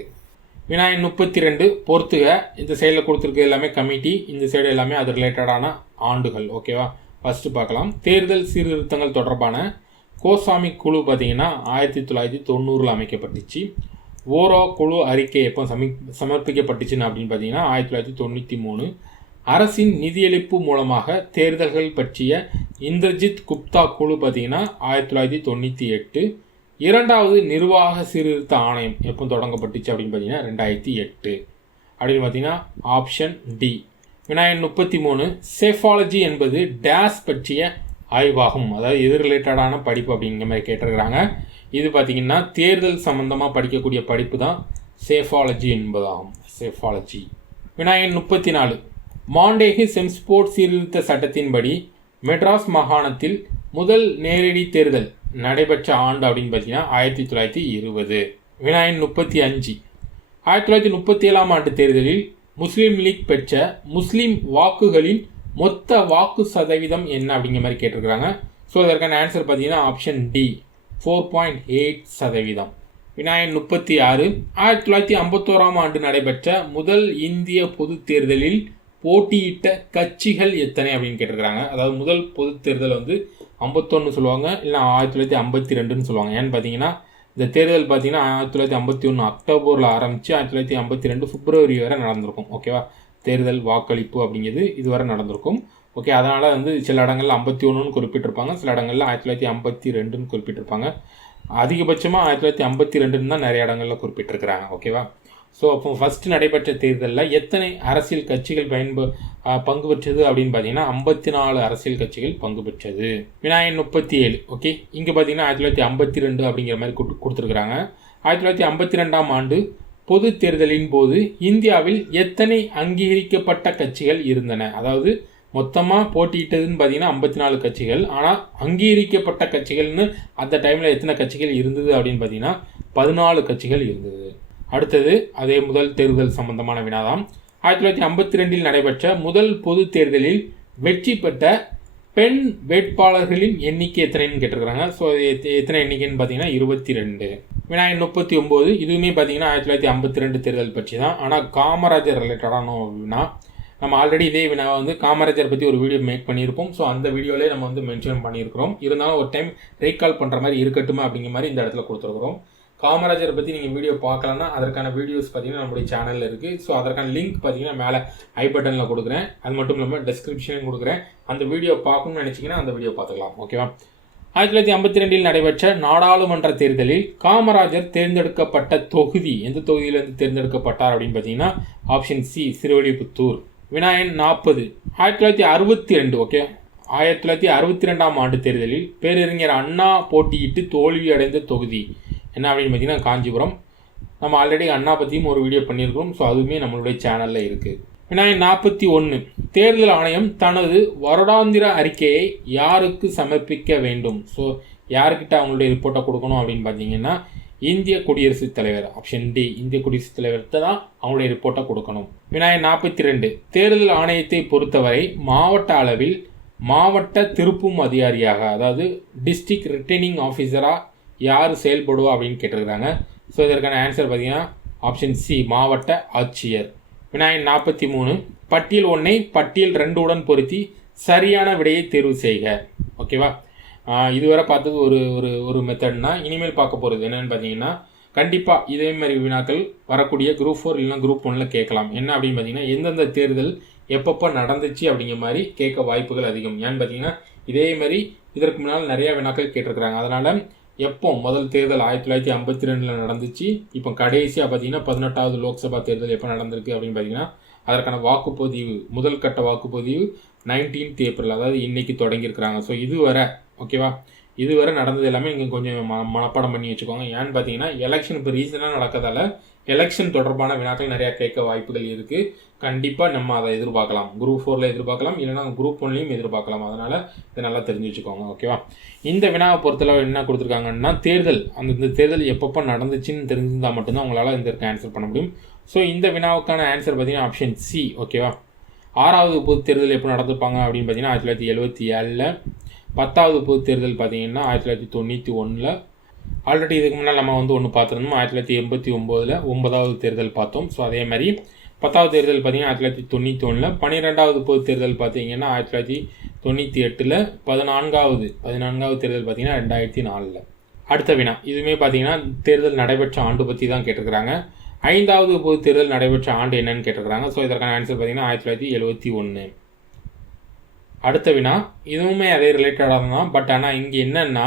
வினாயன் 32, பொறுத்துக. இந்த சைடில் கொடுத்துருக்கு எல்லாமே கமிட்டி, இந்த சைடு எல்லாமே அது ரிலேட்டடான ஆண்டுகள். ஓகேவா? ஃபஸ்ட்டு பார்க்கலாம். தேர்தல் சீர்திருத்தங்கள் தொடர்பான கோசாமி குழு பார்த்தீங்கன்னா 1990 அமைக்கப்பட்டுச்சு. ஓரோ குழு அறிக்கை எப்போ சமர்ப்பிக்கப்பட்டுச்சுன்னு அப்படின்னு பார்த்தீங்கன்னா 1993. அரசின் நிதியளிப்பு மூலமாக தேர்தல்கள் பற்றிய இந்திரஜித் குப்தா குழு பார்த்தீங்கன்னா 1998. இரண்டாவது நிர்வாக சீர்திருத்த ஆணையம் எப்போ தொடங்கப்பட்டுச்சு அப்படின்னு பார்த்தீங்கன்னா 2008 அப்படின்னு பார்த்தீங்கன்னா ஆப்ஷன் டி. வினாயன் 33, சேஃபாலஜி என்பது டேஸ் பற்றிய ஆய்வாகும். அதாவது எது ரிலேட்டடான படிப்பு அப்படிங்கிற மாதிரி கேட்டிருக்கிறாங்க. இது பார்த்தீங்கன்னா தேர்தல் சம்பந்தமாக படிக்கக்கூடிய படிப்பு தான் சேஃபாலஜி என்பதாகும். சேஃபாலஜி. வினாயன் 34, மாண்டேகு செம்ஸ்போர்ட் சீர்திருத்த சட்டத்தின்படி மெட்ராஸ் மாகாணத்தில் முதல் நேரடி தேர்தல் நடைபெற்ற ஆண்டு அப்படின்னு பார்த்தீங்கன்னா 1920. வினாயன் 35, 1937 ஆண்டு தேர்தலில் முஸ்லீம் லீக் பெற்ற முஸ்லீம் வாக்குகளின் மொத்த வாக்கு சதவீதம் என்ன அப்படிங்கிற மாதிரி கேட்டிருக்கிறாங்க. ஸோ இதற்கான ஆன்சர் பார்த்தீங்கன்னா ஆப்ஷன் டி, 4.8%. வினாயன் 36, 1951 ஆண்டு நடைபெற்ற முதல் இந்திய பொது தேர்தலில் போட்டியிட்ட கட்சிகள் எத்தனை அப்படின்னு கேட்டிருக்கிறாங்க. அதாவது முதல் பொது தேர்தல் வந்து 51 சொல்லுவாங்க, இல்லை 1952 சொல்லுவாங்க. ஏன்னு பார்த்தீங்கன்னா இந்த தேர்தல் பார்த்தீங்கன்னா 1951 அக்டோபரில் ஆரம்பித்து 1952 பிப்ரவரி வரை நடந்திருக்கும். ஓகேவா? தேர்தல் வாக்களிப்பு அப்படிங்கிறது இதுவரை நடந்திருக்கும். ஓகே, அதனால் வந்து சில இடங்களில் 51ன்னு குறிப்பிட்டிருப்பாங்க, சில இடங்களில் 1952ன்னு குறிப்பிட்டிருப்பாங்க. அதிகபட்சமாக 1952 தான் நிறைய இடங்களில் குறிப்பிட்டிருக்கிறாங்க. ஓகேவா? ஸோ அப்போ ஃபஸ்ட்டு நடைபெற்ற தேர்தலில் எத்தனை அரசியல் கட்சிகள் பங்கு பெற்றது அப்படின்னு பார்த்தீங்கன்னா 54 அரசியல் கட்சிகள் பங்கு பெற்றது. வினாயன் 37, ஓகே, இங்கே பார்த்தீங்கன்னா 1952 அப்படிங்கிற மாதிரி கொடுத்துருக்குறாங்க. 1952 ஆண்டு பொது தேர்தலின் போது இந்தியாவில் எத்தனை அங்கீகரிக்கப்பட்ட கட்சிகள் இருந்தன? அதாவது மொத்தமாக போட்டியிட்டதுன்னு பார்த்தீங்கன்னா 54 கட்சிகள். ஆனால் அங்கீகரிக்கப்பட்ட கட்சிகள்னு அந்த டைமில் எத்தனை கட்சிகள் இருந்தது அப்படின்னு பார்த்தீங்கன்னா 14 கட்சிகள் இருந்தது. அடுத்தது அதே முதல் தேர்தல் சம்பந்தமான வினாதான். 1952 நடைபெற்ற முதல் பொது தேர்தலில் வெற்றி பெற்ற பெண் வேட்பாளர்களின் எண்ணிக்கை எத்தனைன்னு கேட்டிருக்கிறாங்க. ஸோ எத்தனை எண்ணிக்கைன்னு பார்த்தீங்கன்னா 22. வினாயன் 39, இதுவுமே பார்த்தீங்கன்னா 1952 தேர்தல் பற்றி தான். ஆனால் காமராஜர் ரிலேட்டடான வினா. நம்ம ஆல்ரெடி இதே வினாவை வந்து காமராஜர் பற்றி ஒரு வீடியோ மேக் பண்ணியிருப்போம். ஸோ அந்த வீடியோவிலே நம்ம வந்து மென்ஷன் பண்ணியிருக்கிறோம். இருந்தாலும் ஒரு டைம் ரீகால் பண்ணுற மாதிரி இருக்கட்டுமா அப்படிங்கிற மாதிரி இந்த இடத்துல கொடுத்துருக்குறோம். காமராஜரை பற்றி நீங்கள் வீடியோ பார்க்கலன்னா அதற்கான வீடியோஸ் பார்த்தீங்கன்னா நம்மளுடைய சேனலில் இருக்குது. ஸோ அதற்கான லிங்க் பார்த்தீங்கன்னா மேலே ஐ பட்டனில் கொடுக்குறேன். அது மட்டும் இல்லாமல் டெஸ்கிரிப்ஷனையும் கொடுக்குறேன். அந்த வீடியோ பார்க்கணும்னு நினச்சிங்கன்னா அந்த வீடியோ பார்த்துக்கலாம். ஓகேவா? 1952 நடைபெற்ற நாடாளுமன்ற தேர்தலில் காமராஜர் தேர்ந்தெடுக்கப்பட்ட தொகுதி எந்த தொகுதியிலிருந்து தேர்ந்தெடுக்கப்பட்டார் அப்படின்னு பார்த்தீங்கன்னா ஆப்ஷன் சி, சிறுவலிபுத்தூர். வினாயன் 40, 1962, ஓகே, 1962 ஆண்டு தேர்தலில் பேரறிஞர் அண்ணா போட்டியிட்டு தோல்வி அடைந்த தொகுதி என்ன அப்படின்னு பார்த்தீங்கன்னா காஞ்சிபுரம். நம்ம ஆல்ரெடி அண்ணா பற்றியும் ஒரு வீடியோ பண்ணியிருக்கிறோம். ஸோ அதுவுமே நம்மளுடைய சேனலில் இருக்குது. வினாயன் 41, தேர்தல் ஆணையம் தனது வருடாந்திர அறிக்கையை யாருக்கு சமர்ப்பிக்க வேண்டும்? ஸோ யாருக்கிட்ட அவங்களுடைய ரிப்போர்ட்டை கொடுக்கணும் அப்படின்னு பார்த்தீங்கன்னா இந்திய குடியரசுத் தலைவர். ஆப்ஷன் டி, இந்திய குடியரசுத் தலைவர்கிட்ட தான் அவங்களுடைய ரிப்போர்ட்டை கொடுக்கணும். வினாயன் 42, தேர்தல் ஆணையத்தை பொறுத்தவரை மாவட்ட அளவில் மாவட்ட திருப்பும் அதிகாரியாக, அதாவது டிஸ்ட்ரிக்ட் ரிட்டர்னிங் ஆஃபீஸராக யார் செயல்படுவா அப்படின்னு கேட்டிருக்கிறாங்க. ஸோ இதற்கான ஆன்சர் பார்த்தீங்கன்னா ஆப்ஷன் சி, மாவட்ட ஆட்சியர். வினாயன் 43, பட்டியல் 1ஐ பட்டியல் 2 உடன் பொருத்தி சரியான விடையை தேர்வு செய்க. ஓகேவா? இதுவரை பார்த்தது ஒரு ஒரு ஒரு மெத்தட்னா இனிமேல் பார்க்க போகிறது என்னென்னு பார்த்தீங்கன்னா கண்டிப்பாக இதே மாதிரி வினாக்கள் வரக்கூடிய குரூப் 4 இல்லைனா குரூப் 1ல் கேட்கலாம். என்ன அப்படின்னு பார்த்தீங்கன்னா எந்தெந்த தேர்தல் எப்பப்போ நடந்துச்சு அப்படிங்கிற மாதிரி கேட்க வாய்ப்புகள் அதிகம். ஏன்னு பார்த்தீங்கன்னா இதே மாதிரி இதற்கு முன்னால் நிறைய வினாக்கள் கேட்டிருக்கிறாங்க. அதனால் எப்போ முதல் தேர்தல் 1952 நடந்துச்சு, இப்போ கடைசியாக பார்த்தீங்கன்னா 18வது லோக்சபா தேர்தல் எப்போ நடந்திருக்கு அப்படின்னு பார்த்தீங்கன்னா அதற்கான வாக்குப்பதிவு முதல் கட்ட வாக்குப்பதிவு 19th ஏப்ரல், அதாவது இன்னைக்கு தொடங்கியிருக்கிறாங்க. ஸோ இதுவரை ஓகேவா, இதுவரை நடந்தது எல்லாமே நீங்கள் கொஞ்சம் மனப்பாடம் பண்ணி வச்சுக்கோங்க. ஏன்னு பார்த்தீங்கன்னா எலெக்ஷன் இப்போ ரீசனாக நடக்கிறதால எலெக்ஷன் தொடர்பான வினாக்கள் நிறையா கேட்க வாய்ப்புகள் இருக்குது. கண்டிப்பாக நம்ம அதை எதிர்பார்க்கலாம். குரூப் 4ல் எதிர்பார்க்கலாம், இல்லைனா குரூப் 1லையும் எதிர்பார்க்கலாம். அதனால் இதை நல்லா தெரிஞ்சு வச்சுக்கோங்க ஓகேவா. இந்த வினாவை பொறுத்தளவு என்ன கொடுத்துருக்காங்கன்னா தேர்தல், அந்த தேர்தல் எப்பப்போ நடந்துச்சுன்னு தெரிஞ்சிருந்தால் மட்டும்தான் உங்களால் இந்த ஆன்சர் பண்ண முடியும். ஸோ இந்த வினாவுக்கான ஆன்சர் பார்த்தீங்கன்னா ஆப்ஷன் சி ஓகேவா. 6வது பொது தேர்தல் எப்போ நடந்திருப்பாங்க அப்படின்னு பார்த்தீங்கன்னா 1977. 10வது பொது தேர்தல் பார்த்தீங்கன்னா 1991. ஆல்ரெடி இதுக்கு முன்னால் நம்ம ஒன்று பார்த்துருந்தோம் 1989 9வது தேர்தல் பார்த்தோம். ஸோ அதே மாதிரி 10வது தேர்தல் பார்த்தீங்கன்னா 1991. 12வது பொது தேர்தல் பார்த்தீங்கன்னா 1998. 14வது தேர்தல் பார்த்தீங்கன்னா 2004. அடுத்த வினா இதுவுமே பார்த்தீங்கன்னா தேர்தல் நடைபெற்ற ஆண்டு பற்றி தான் கேட்டிருக்கிறாங்க. 5வது பொது தேர்தல் நடைபெற்ற ஆண்டு என்னன்னு கேட்டிருக்கிறாங்க. ஸோ இதற்கான ஆன்சர் பார்த்தீங்கன்னா 1971. அடுத்த வினா இதுவுமே அதே ரிலேட்டடாக தான், பட் ஆனால் இங்கே என்னென்னா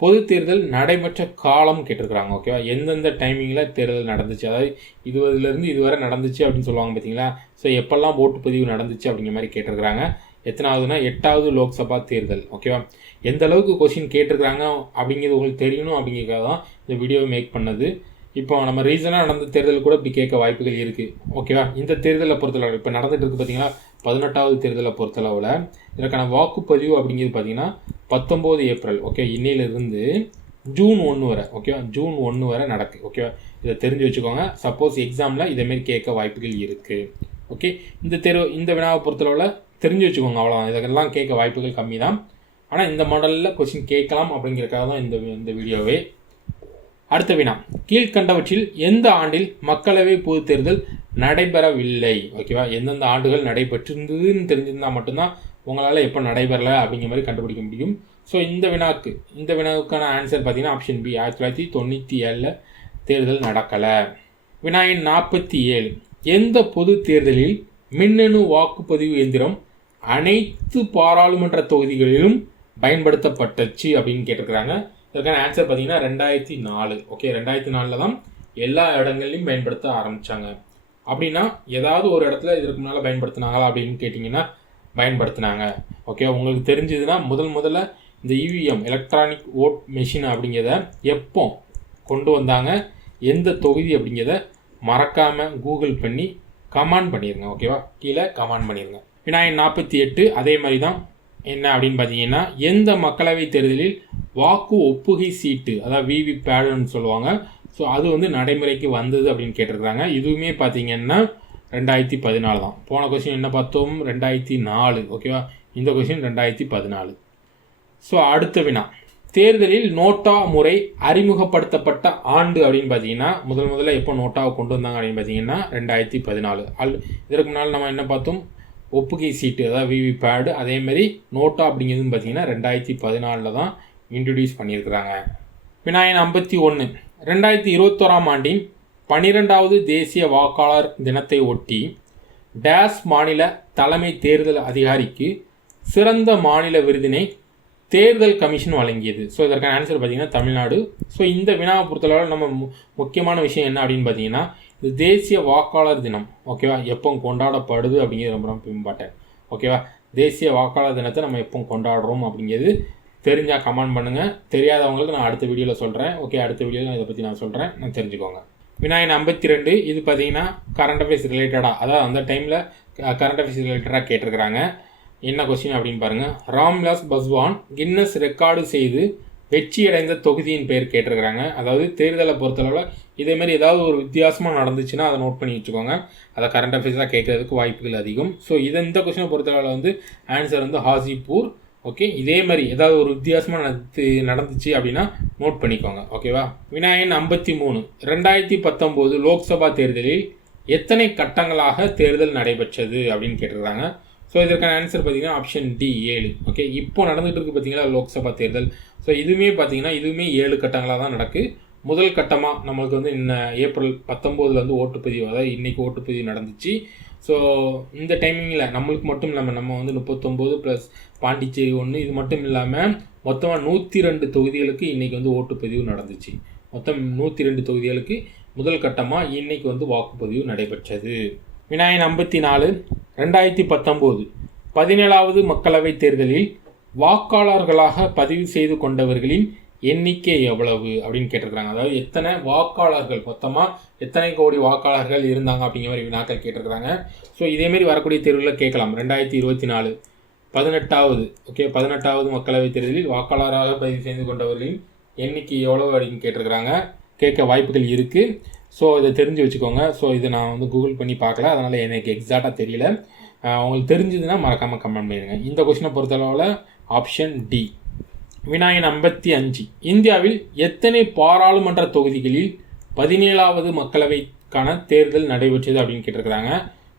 பொது தேர்தல் நடைபெற்ற காலம் கேட்டிருக்கிறாங்க ஓகேவா. எந்தெந்த டைமிங்கில் தேர்தல் நடந்துச்சு, அதாவது 20லேருந்து இதுவரை நடந்துச்சு அப்படின்னு சொல்லுவாங்க பார்த்தீங்களா. ஸோ எப்போல்லாம் ஓட்டுப்பதிவு நடந்துச்சு அப்படிங்கிற மாதிரி கேட்டிருக்கிறாங்க. எத்தனாவதுனா 8வது லோக்சபா தேர்தல் ஓகேவா. எந்த அளவுக்கு கொஸ்டின் கேட்டிருக்கிறாங்க அப்படிங்கிறது உங்களுக்கு தெரியணும் அப்படிங்கிறதுக்காக தான் இந்த வீடியோவை மேக் பண்ணது. இப்போ நம்ம ரீசனாக நடந்த தேர்தல் கூட இப்படி கேட்க வாய்ப்புகள் இருக்குது ஓகேவா. இந்த தேர்தலை பொறுத்தளவு இப்போ நடந்துட்டு இருக்குது பார்த்தீங்கன்னா 18வது தேர்தலை பொறுத்தளவில் இதற்கான வாக்குப்பதிவு அப்படிங்கிறது பார்த்தீங்கன்னா 19 ஏப்ரல் ஓகே. இன்னையிலிருந்து ஜூன் 1 வரை ஓகேவா, ஜூன் 1 வரை நடக்கு ஓகேவா. இதை தெரிஞ்சு வச்சுக்கோங்க. சப்போஸ் எக்ஸாமில் இதேமாரி கேட்க வாய்ப்புகள் இருக்குது ஓகே. இந்த வினாவை பொறுத்தளவில் தெரிஞ்சு வச்சுக்கோங்க, அவ்வளோதான். இதெல்லாம் கேட்க வாய்ப்புகள் கம்மி தான். ஆனால் இந்த மாடலில் கொஸ்டின் கேட்கலாம் அப்படிங்கிறதுக்காக தான் இந்த வீடியோவே. அடுத்த வினா கீழ்கண்டவற்றில் எந்த ஆண்டில் மக்களவை பொது தேர்தல் நடைபெறவில்லை ஓகேவா. எந்தெந்த ஆண்டுகள் நடைபெற்றிருந்ததுன்னு தெரிஞ்சிருந்தால் மட்டும்தான் உங்களால் எப்போ நடைபெறலை அப்படிங்கிற மாதிரி கண்டுபிடிக்க முடியும். ஸோ இந்த வினாவுக்கான ஆன்சர் பார்த்தீங்கன்னா ஆப்ஷன் பி 1997 தேர்தல் நடக்கலை. வினா எண் 47 எந்த பொது தேர்தலில் மின்னணு வாக்குப்பதிவு எந்திரம் அனைத்து பாராளுமன்ற தொகுதிகளிலும் பயன்படுத்தப்பட்டுச்சு அப்படின்னு கேட்டிருக்கிறாங்க. இதற்கான ஆன்சர் பார்த்தீங்கன்னா 2004 ஓகே. 2004 தான் எல்லா இடங்கள்லையும் பயன்படுத்த ஆரம்பித்தாங்க. அப்படின்னா ஏதாவது ஒரு இடத்துல இதற்கு முன்னால் பயன்படுத்தினாங்களா அப்படின்னு கேட்டிங்கன்னா பயன்படுத்தினாங்க ஓகே. உங்களுக்கு தெரிஞ்சதுன்னா முதல்ல இந்த இவிஎம் எலக்ட்ரானிக் ஓட் மெஷின் அப்படிங்கிறத எப்போ கொண்டு வந்தாங்க, எந்த தொகுதி அப்படிங்கிறத மறக்காமல் கூகுள் பண்ணி கமெண்ட் பண்ணிடுங்க ஓகேவா. கீழே கமெண்ட் பண்ணிடுங்க. வினா எண் 48 அதே மாதிரி தான். என்ன அப்படின்னு பார்த்தீங்கன்னா எந்த மக்களவை தேர்தலில் வாக்கு ஒப்புகை சீட்டு, அதாவது விவிபேடுன்னு சொல்லுவாங்க, ஸோ அது நடைமுறைக்கு வந்தது அப்படின்னு கேட்டிருக்கிறாங்க. இதுவுமே பார்த்தீங்கன்னா 2014 தான். போன கொஸ்டின் என்ன பார்த்தோம் 2004 ஓகேவா. இந்த கொஸ்டின் 2014. ஸோ அடுத்த வினா தேர்தலில் நோட்டா முறை அறிமுகப்படுத்தப்பட்ட ஆண்டு அப்படின்னு பார்த்தீங்கன்னா முதல்ல எப்போ நோட்டாவை கொண்டு வந்தாங்க அப்படின்னு பார்த்தீங்கன்னா 2014. இதற்கு முன்னால் நம்ம என்ன பார்த்தோம் ஒப்புகை சீட்டு, அதாவது விவிபேடு. அதேமாதிரி நோட்டா அப்படிங்கிறதுன்னு பார்த்தீங்கன்னா 2014 தான் இன்ட்ரடியூஸ் பண்ணியிருக்கிறாங்க. வினா எண் 51 2021 ஆண்டின் 12வது தேசிய வாக்காளர் தினத்தை ஒட்டி டேஸ் மாநில தலைமை தேர்தல் அதிகாரிக்கு சிறந்த மாநில விருதினை தேர்தல் கமிஷன் வழங்கியது. ஸோ இதற்கான ஆன்சர் பார்த்தீங்கன்னா தமிழ்நாடு. ஸோ இந்த வினாவை பொறுத்தளவு நம்ம முக்கியமான விஷயம் என்ன அப்படின்னு பார்த்தீங்கன்னா இது தேசிய வாக்காளர் தினம் ஓகேவா எப்போ கொண்டாடப்படுது அப்படிங்கிறது ரொம்ப இம்பார்ட்டன்ட் ஓகேவா. தேசிய வாக்காளர் தினத்தை நம்ம எப்போ கொண்டாடுறோம் அப்படிங்கிறது தெரிஞ்சால் கமெண்ட் பண்ணுங்கள். தெரியாதவங்களுக்கு நான் அடுத்த வீடியோவில் சொல்கிறேன் ஓகே. அடுத்த வீடியோவில் நான் இதை பற்றி நான் சொல்கிறேன், நான் தெரிஞ்சுக்கோங்க. வினா எண் 52 இது பார்த்தீங்கன்னா கரண்ட் அஃபேர்ஸ் ரிலேட்டடாக, அதாவது அந்த டைமில் கரண்ட் அஃபேர்ஸ் ரிலேட்டடாக கேட்டிருக்கிறாங்க. என்ன கொஸ்டின் அப்படின்னு பாருங்கள். ராம்விலாஸ் பாஸ்வான் கின்னஸ் ரெக்கார்டு செய்து வெற்றியடைந்த தொகுதியின் பெயர் கேட்டிருக்கிறாங்க. அதாவது தேர்தலை பொறுத்தளவில் இதேமாரி ஏதாவது ஒரு வித்தியாசமாக நடந்துச்சுன்னா அதை நோட் பண்ணி வச்சுக்கோங்க. அதை கரண்ட் அஃபேர்ஸாக கேட்கறதுக்கு வாய்ப்புகள் அதிகம். ஸோ இந்த கொஸ்டினை பொறுத்தளவில் ஆன்சர் ஹாசிப்பூர் ஓகே. இதே மாதிரி ஏதாவது ஒரு வித்தியாசமாக நடந்துச்சு அப்படின்னா நோட் பண்ணிக்கோங்க ஓகேவா. வினா எண் 53 2019 லோக்சபா தேர்தலில் எத்தனை கட்டங்களாக தேர்தல் நடைபெற்றது அப்படின்னு கேட்டிருக்கிறாங்க. ஸோ இதற்கான ஆன்சர் பார்த்தீங்கன்னா ஆப்ஷன் டி 7 ஓகே. இப்போ நடந்துகிட்டு இருக்குது பார்த்தீங்களா லோக்சபா தேர்தல். ஸோ இதுவுமே பார்த்தீங்கன்னா 7 கட்டங்களாக தான் நடக்கு. முதல் கட்டமாக நம்மளுக்கு ஏப்ரல் 19 ஓட்டுப்பதிவு, அதாவது இன்றைக்கி ஓட்டுப்பதிவு நடந்துச்சு. ஸோ இந்த டைமிங்கில் நம்மளுக்கு மட்டும் இல்லாமல் நம்ம வந்து 39 ப்ளஸ் பாண்டிச்சேரி 1 இது மட்டும் இல்லாமல் மொத்தமாக 102 தொகுதிகளுக்கு இன்றைக்கி வந்து ஓட்டுப்பதிவு நடந்துச்சு. மொத்தம் 102 தொகுதிகளுக்கு முதல் கட்டமாக இன்றைக்கி வந்து வாக்குப்பதிவு நடைபெற்றது. விநாயகன் 54 2019 17வது மக்களவைத் தேர்தலில் வாக்காளர்களாக பதிவு செய்து கொண்டவர்களின் எண்ணிக்கை எவ்வளவு அப்படின்னு கேட்டிருக்கிறாங்க. அதாவது எத்தனை வாக்காளர்கள், மொத்தமாக எத்தனை கோடி வாக்காளர்கள் இருந்தாங்க அப்படிங்கிற மாதிரி வினாக்கள் கேட்டிருக்கிறாங்க. ஸோ இதேமாரி வரக்கூடிய தேர்வுகளை கேட்கலாம். 2024 18வது மக்களவைத் தேர்தலில் வாக்காளராக பதிவு செய்து கொண்டவர்களின் எண்ணிக்கை எவ்வளவு அப்படின்னு கேட்டிருக்கிறாங்க. கேட்க வாய்ப்புகள் இருக்குது. ஸோ இதை தெரிஞ்சு வச்சுக்கோங்க. ஸோ இதை நான் வந்து கூகுள் பண்ணி பார்க்கல, அதனால் எனக்கு எக்ஸாக்டாக தெரியல. உங்களுக்கு தெரிஞ்சதுன்னா மறக்காமல் கமெண்ட் பண்ணிடுங்க. இந்த கொஸ்டினை பொறுத்தளவில் ஆப்ஷன் டி. விநாயகன் 55 இந்தியாவில் எத்தனை பாராளுமன்ற தொகுதிகளில் 17வது மக்களவைக்கான தேர்தல் நடைபெற்றது அப்படின்னு கேட்டிருக்கிறாங்க.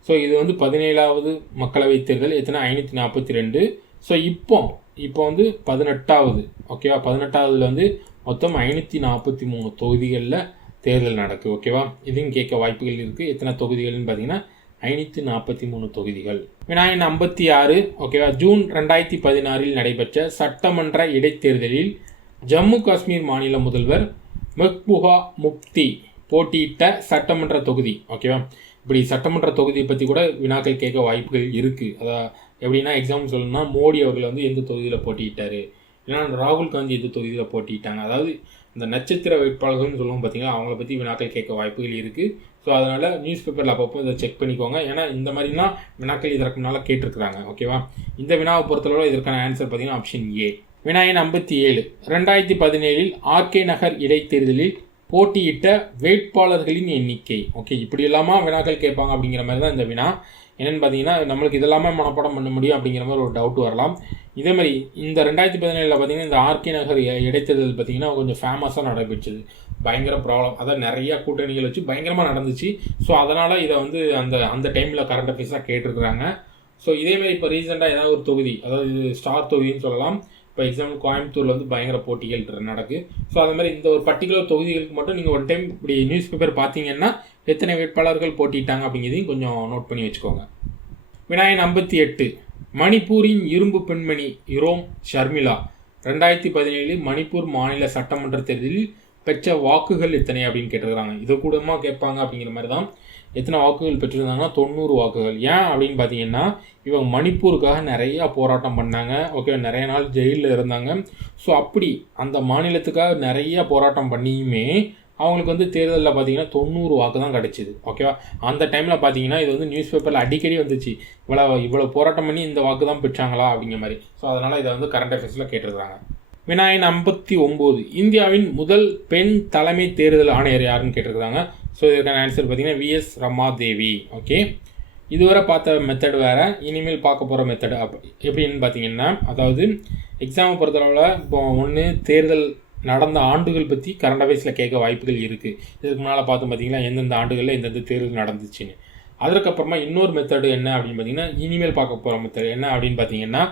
ஸோ இது வந்து 17வது மக்களவைத் தேர்தல் எத்தனை 542. ஸோ இப்போ வந்து 18வது ஓகேவா. 18வதுல வந்து மொத்தம் 543 தொகுதிகளில் தேர்தல் நடக்கு ஓகேவா. இதையும் கேட்க வாய்ப்புகள் இருக்குது. எத்தனை தொகுதிகள்னு பார்த்தீங்கன்னா 543 தொகுதிகள். விநாயகன் 56 ஓகேவா. ஜூன் 2016 நடைபெற்ற சட்டமன்ற இடைத்தேர்தலில் ஜம்மு காஷ்மீர் மாநில முதல்வர் மெஹ்பூபா முஃப்தி போட்டியிட்ட சட்டமன்ற தொகுதி ஓகேவா. இப்படி சட்டமன்ற தொகுதியை பற்றி கூட வினாக்கள் கேட்க வாய்ப்புகள் இருக்குது. அதான் எப்படின்னா எக்ஸாம்பிள் சொல்லணும்னா மோடி அவர்கள் வந்து எந்த தொகுதியில் போட்டியிட்டார், இல்லைன்னா ராகுல் காந்தி எந்த தொகுதியில் போட்டியிட்டாங்க. அதாவது இந்த நட்சத்திர வேட்பாளர்கள்னு சொல்லுவோம் பார்த்தீங்கன்னா அவங்கள பற்றி வினாக்கள் கேட்க வாய்ப்புகள் இருக்குது. ஸோ அதனால் நியூஸ் பேப்பரில் அப்பப்போ இதை செக் பண்ணிக்கோங்க. ஏன்னா இந்த மாதிரிலாம் வினாக்கள் இதற்கு முன்னால் கேட்டிருக்கிறாங்க ஓகேவா. இந்த வினாவை பொறுத்தளவு இதற்கான ஆன்சர் பார்த்தீங்கன்னா ஆப்ஷன் ஏ. விநாயகன் 57 2017 ஆர்கே நகர் இடைத்தேர்தலில் போட்டியிட்ட வேட்பாளர்களின் எண்ணிக்கை. ஓகே, இப்படி இல்லாமல் வினாக்கள் கேட்பாங்க அப்படிங்கிற மாதிரி தான் இந்த வினா. என்னென்னு பார்த்தீங்கன்னா நம்மளுக்கு இதெல்லாமே மனப்பாடம் பண்ண முடியும் அப்படிங்கிற மாதிரி ஒரு டவுட் வரலாம். இதே மாதிரி இந்த 2017 பார்த்தீங்கன்னா இந்த ஆர்கே நகர் இடைத்தேர்தல் பார்த்தீங்கன்னா கொஞ்சம் ஃபேமஸாக நடைபெற்றது. பயங்கர ப்ராப்ளம், அதான் நிறையா கூட்டணிகள் வச்சு பயங்கரமாக நடந்துச்சு. ஸோ அதனால் இதை வந்து அந்த டைமில் கரண்ட் அஃபேர்ஸாக கேட்டிருக்கிறாங்க. ஸோ இதேமாதிரி இப்போ ரீசெண்டாக ஏதாவது ஒரு தொகுதி, அதாவது இது ஸ்டார் தொகுதின்னு சொல்லலாம். இப்போ எக்ஸாம்பிள் கோயம்புத்தூரில் வந்து பயங்கர போட்டிகள் நடக்கு. ஸோ அது மாதிரி இந்த ஒரு பர்டிகுலர் தொகுதிகளுக்கு மட்டும் நீங்கள் ஒரு டைம் இப்படி நியூஸ் பேப்பர் பார்த்தீங்கன்னா எத்தனை வேட்பாளர்கள் போட்டிட்டாங்க அப்படிங்கிறதையும் கொஞ்சம் நோட் பண்ணி வச்சுக்கோங்க. விநாயகன் 58 மணிப்பூரின் இரும்பு பெண்மணி இரோம் ஷர்மிளா 2017 மணிப்பூர் மாநில சட்டமன்ற தேர்தலில் பெற்ற வாக்குகள் எத்தனை அப்படின்னு கேட்டிருக்கிறாங்க. இதை கூடமா கேட்பாங்க அப்படிங்கிற மாதிரி தான். எத்தனை வாக்குகள் பெற்றிருந்தாங்கன்னா 90 வாக்குகள். ஏன் அப்படின்னு பார்த்தீங்கன்னா இவங்க மணிப்பூருக்காக நிறையா போராட்டம் பண்ணாங்க ஓகே, நிறைய நாள் ஜெயிலில் இருந்தாங்க. ஸோ அப்படி அந்த மாநிலத்துக்காக நிறையா போராட்டம் பண்ணியுமே அவங்களுக்கு வந்து தேர்தலில் பார்த்தீங்கன்னா 90 வாக்கு தான் கிடச்சிது ஓகேவா. அந்த டைமில் பார்த்தீங்கன்னா இது வந்து நியூஸ் பேப்பரில் அடிக்கடி வந்துச்சு, இவ்வளோ போராட்டம் பண்ணி இந்த வாக்கு தான் பெற்றாங்களா அப்படிங்கிற மாதிரி. ஸோ அதனால் இதை வந்து கரண்ட் அஃபேர்ஸில் கேட்டிருக்கிறாங்க. விநாயகன் 59 இந்தியாவின் முதல் பெண் தலைமை தேர்தல் ஆணையர் யாருன்னு கேட்டிருக்கிறாங்க. ஸோ இதற்கான ஆன்சர் பார்த்தீங்கன்னா VS ரமாதேவி. ஓகே, இதுவரை பார்த்த மெத்தட் வேறு, இனிமேல் பார்க்க போகிற மெத்தட் எப்படின்னு பார்த்தீங்கன்னா, அதாவது எக்ஸாமை பொறுத்தளவில் இப்போ ஒன்று தேர்தல் நடந்த ஆண்டுகள் பற்றி கரண்ட் அஃபேர்ஸில் கேட்க வாய்ப்புகள் இருக்குது. இதுக்கு முன்னால் பார்த்து பார்த்தீங்கன்னா எந்தெந்த ஆண்டுகளில் எந்தெந்த தேர்தல் நடந்துச்சுன்னு. அதற்கப்புறமா இன்னொரு மெத்தடு என்ன அப்படின்னு பார்த்தீங்கன்னா இனிமேல் பார்க்க போகிற மெத்தட் என்ன அப்படின்னு பார்த்தீங்கன்னா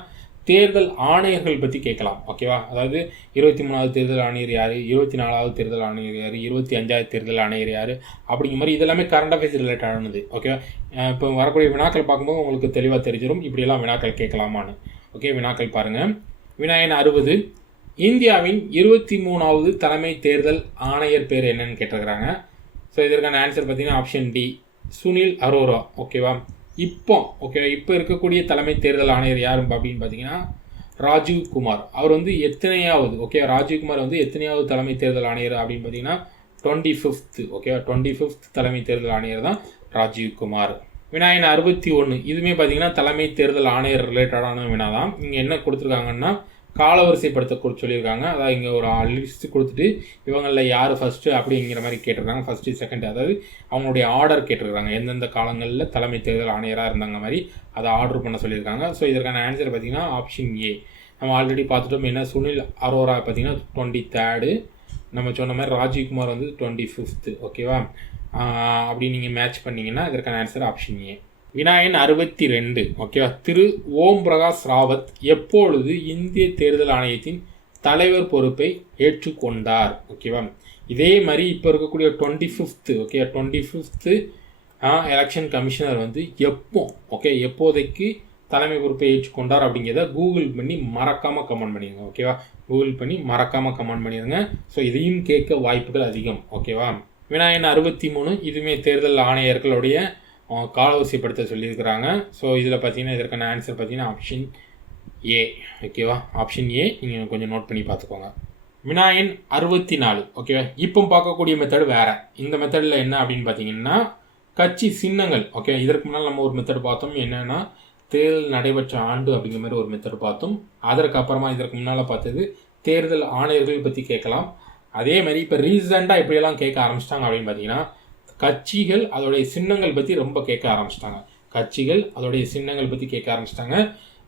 தேர்தல் ஆணையர்கள் பற்றி கேட்கலாம் ஓகேவா. அதாவது 23வது தேர்தல் ஆணையர் யார், 24வது தேர்தல் ஆணையர் யார், 25வது தேர்தல் ஆணையர் யார் அப்படிங்கிற மாதிரி இதெல்லாமே கரண்ட் அஃபேர்ஸ் ரிலேட்டடானது ஓகேவா. இப்போ வரக்கூடிய வினாக்கள் பார்க்கும்போது உங்களுக்கு தெளிவாக தெரிஞ்சிடும் இப்படியெல்லாம் வினாக்கள் கேட்கலாமான்னு. ஓகே, வினாக்கள் பாருங்கள். விநாயகன் 60 இந்தியாவின் 23வது தலைமை தேர்தல் ஆணையர் பேர் என்னன்னு கேட்டிருக்கிறாங்க. ஸோ இதற்கான ஆன்சர் பார்த்தீங்கன்னா ஆப்ஷன் டி சுனில் அரோரா ஓகேவா. இப்போ இருக்கக்கூடிய தலைமை தேர்தல் ஆணையர் யார் அப்படின்னு பார்த்தீங்கன்னா ராஜீவ்குமார். அவர் வந்து எத்தனையாவது ராஜீவ்குமார் வந்து எத்தனையாவது தலைமை தேர்தல் ஆணையர் அப்படின்னு பார்த்தீங்கன்னா 25th 25th தலைமை தேர்தல் ஆணையர் தான் ராஜீவ்குமார். விநாயகன் 61 இதுவுமே பார்த்தீங்கன்னா தலைமை தேர்தல் ஆணையர் ரிலேட்டடான வினா தான். இங்கே என்ன கொடுத்துருக்காங்கன்னா காலவரிசைப்படுத்த சொல்லியிருக்காங்க. அதாவது இங்கே ஒரு லிஸ்ட் கொடுத்துட்டு இவங்களில் யார் ஃபஸ்ட்டு அப்படிங்கிற மாதிரி கேட்டிருக்காங்க. ஃபஸ்ட்டு செகண்ட், அதாவது அவங்களுடைய ஆர்டர் கேட்டிருக்காங்க, எந்தெந்த காலங்களில் தலைமை தேர்தல் ஆணையராக இருந்தாங்க மாதிரி அதை ஆர்டர் பண்ண சொல்லியிருக்காங்க. ஸோ இதற்கான ஆன்சர் பார்த்திங்கன்னா ஆப்ஷன் ஏ. நம்ம ஆல்ரெடி பார்த்துட்டோம் என்ன, சுனில் அரோரா பார்த்திங்கன்னா 23rd, நம்ம சொன்ன மாதிரி ராஜீவ்குமார் வந்து 25th ஓகேவா. அப்படி நீங்கள் மேட்ச் பண்ணிங்கன்னா இதற்கான ஆன்சர் ஆப்ஷன் ஏ. விநாயகன் 62 ஓகேவா. திரு ஓம் பிரகாஷ் ராவத் எப்பொழுது இந்திய தேர்தல் ஆணையத்தின் தலைவர் பொறுப்பை ஏற்றுக்கொண்டார் ஓகேவா. இதே மாதிரி இப்போ இருக்கக்கூடிய 25th 25th எலெக்ஷன் கமிஷனர் வந்து எப்போதைக்கு தலைமை பொறுப்பை ஏற்றுக்கொண்டார் அப்படிங்கிறத கூகுள் பண்ணி மறக்காமல் கமெண்ட் பண்ணிடுங்க. ஓகேவா, கூகுள் பண்ணி மறக்காமல் கமெண்ட் பண்ணிடுங்க. ஸோ இதையும் கேட்க வாய்ப்புகள் அதிகம். ஓகேவா, வினாயன் 63 இதுவுமே தேர்தல் ஆணையர்களுடைய காலவரிசைப்படுத்த சொல்லியிருக்கிறாங்க. ஸோ இதில் பார்த்தீங்கன்னா இதற்கான ஆன்சர் பார்த்தீங்கன்னா ஆப்ஷன் ஏ. ஓகேவா, ஆப்ஷன் ஏ நீங்கள் கொஞ்சம் நோட் பண்ணி பார்த்துக்கோங்க. வினாயன் 64. ஓகேவா, இப்போ பார்க்கக்கூடிய மெத்தடு வேறு. இந்த மெத்தடில் என்ன அப்படின்னு பார்த்தீங்கன்னா கட்சி சின்னங்கள். ஓகே, இதற்கு முன்னால் நம்ம ஒரு மெத்தட் பார்த்தோம். என்னென்னா தேர்தல் நடைபெற்ற ஆண்டு அப்படிங்கிற மாதிரி ஒரு மெத்தட் பார்த்தோம். அதற்கு அப்புறமா இதற்கு முன்னால் பார்த்தது தேர்தல் ஆணையர்கள் பற்றி கேட்கலாம். அதே மாதிரி இப்போ ரீசெண்டாக எப்படியெல்லாம் கேட்க ஆரம்பிச்சிட்டாங்க அப்படின்னு பார்த்தீங்கன்னா கட்சிகள் அதோடைய சின்னங்கள் பற்றி ரொம்ப கேட்க ஆரம்பிச்சிட்டாங்க. கட்சிகள் அதோடைய சின்னங்கள் பற்றி கேட்க ஆரம்பிச்சிட்டாங்க.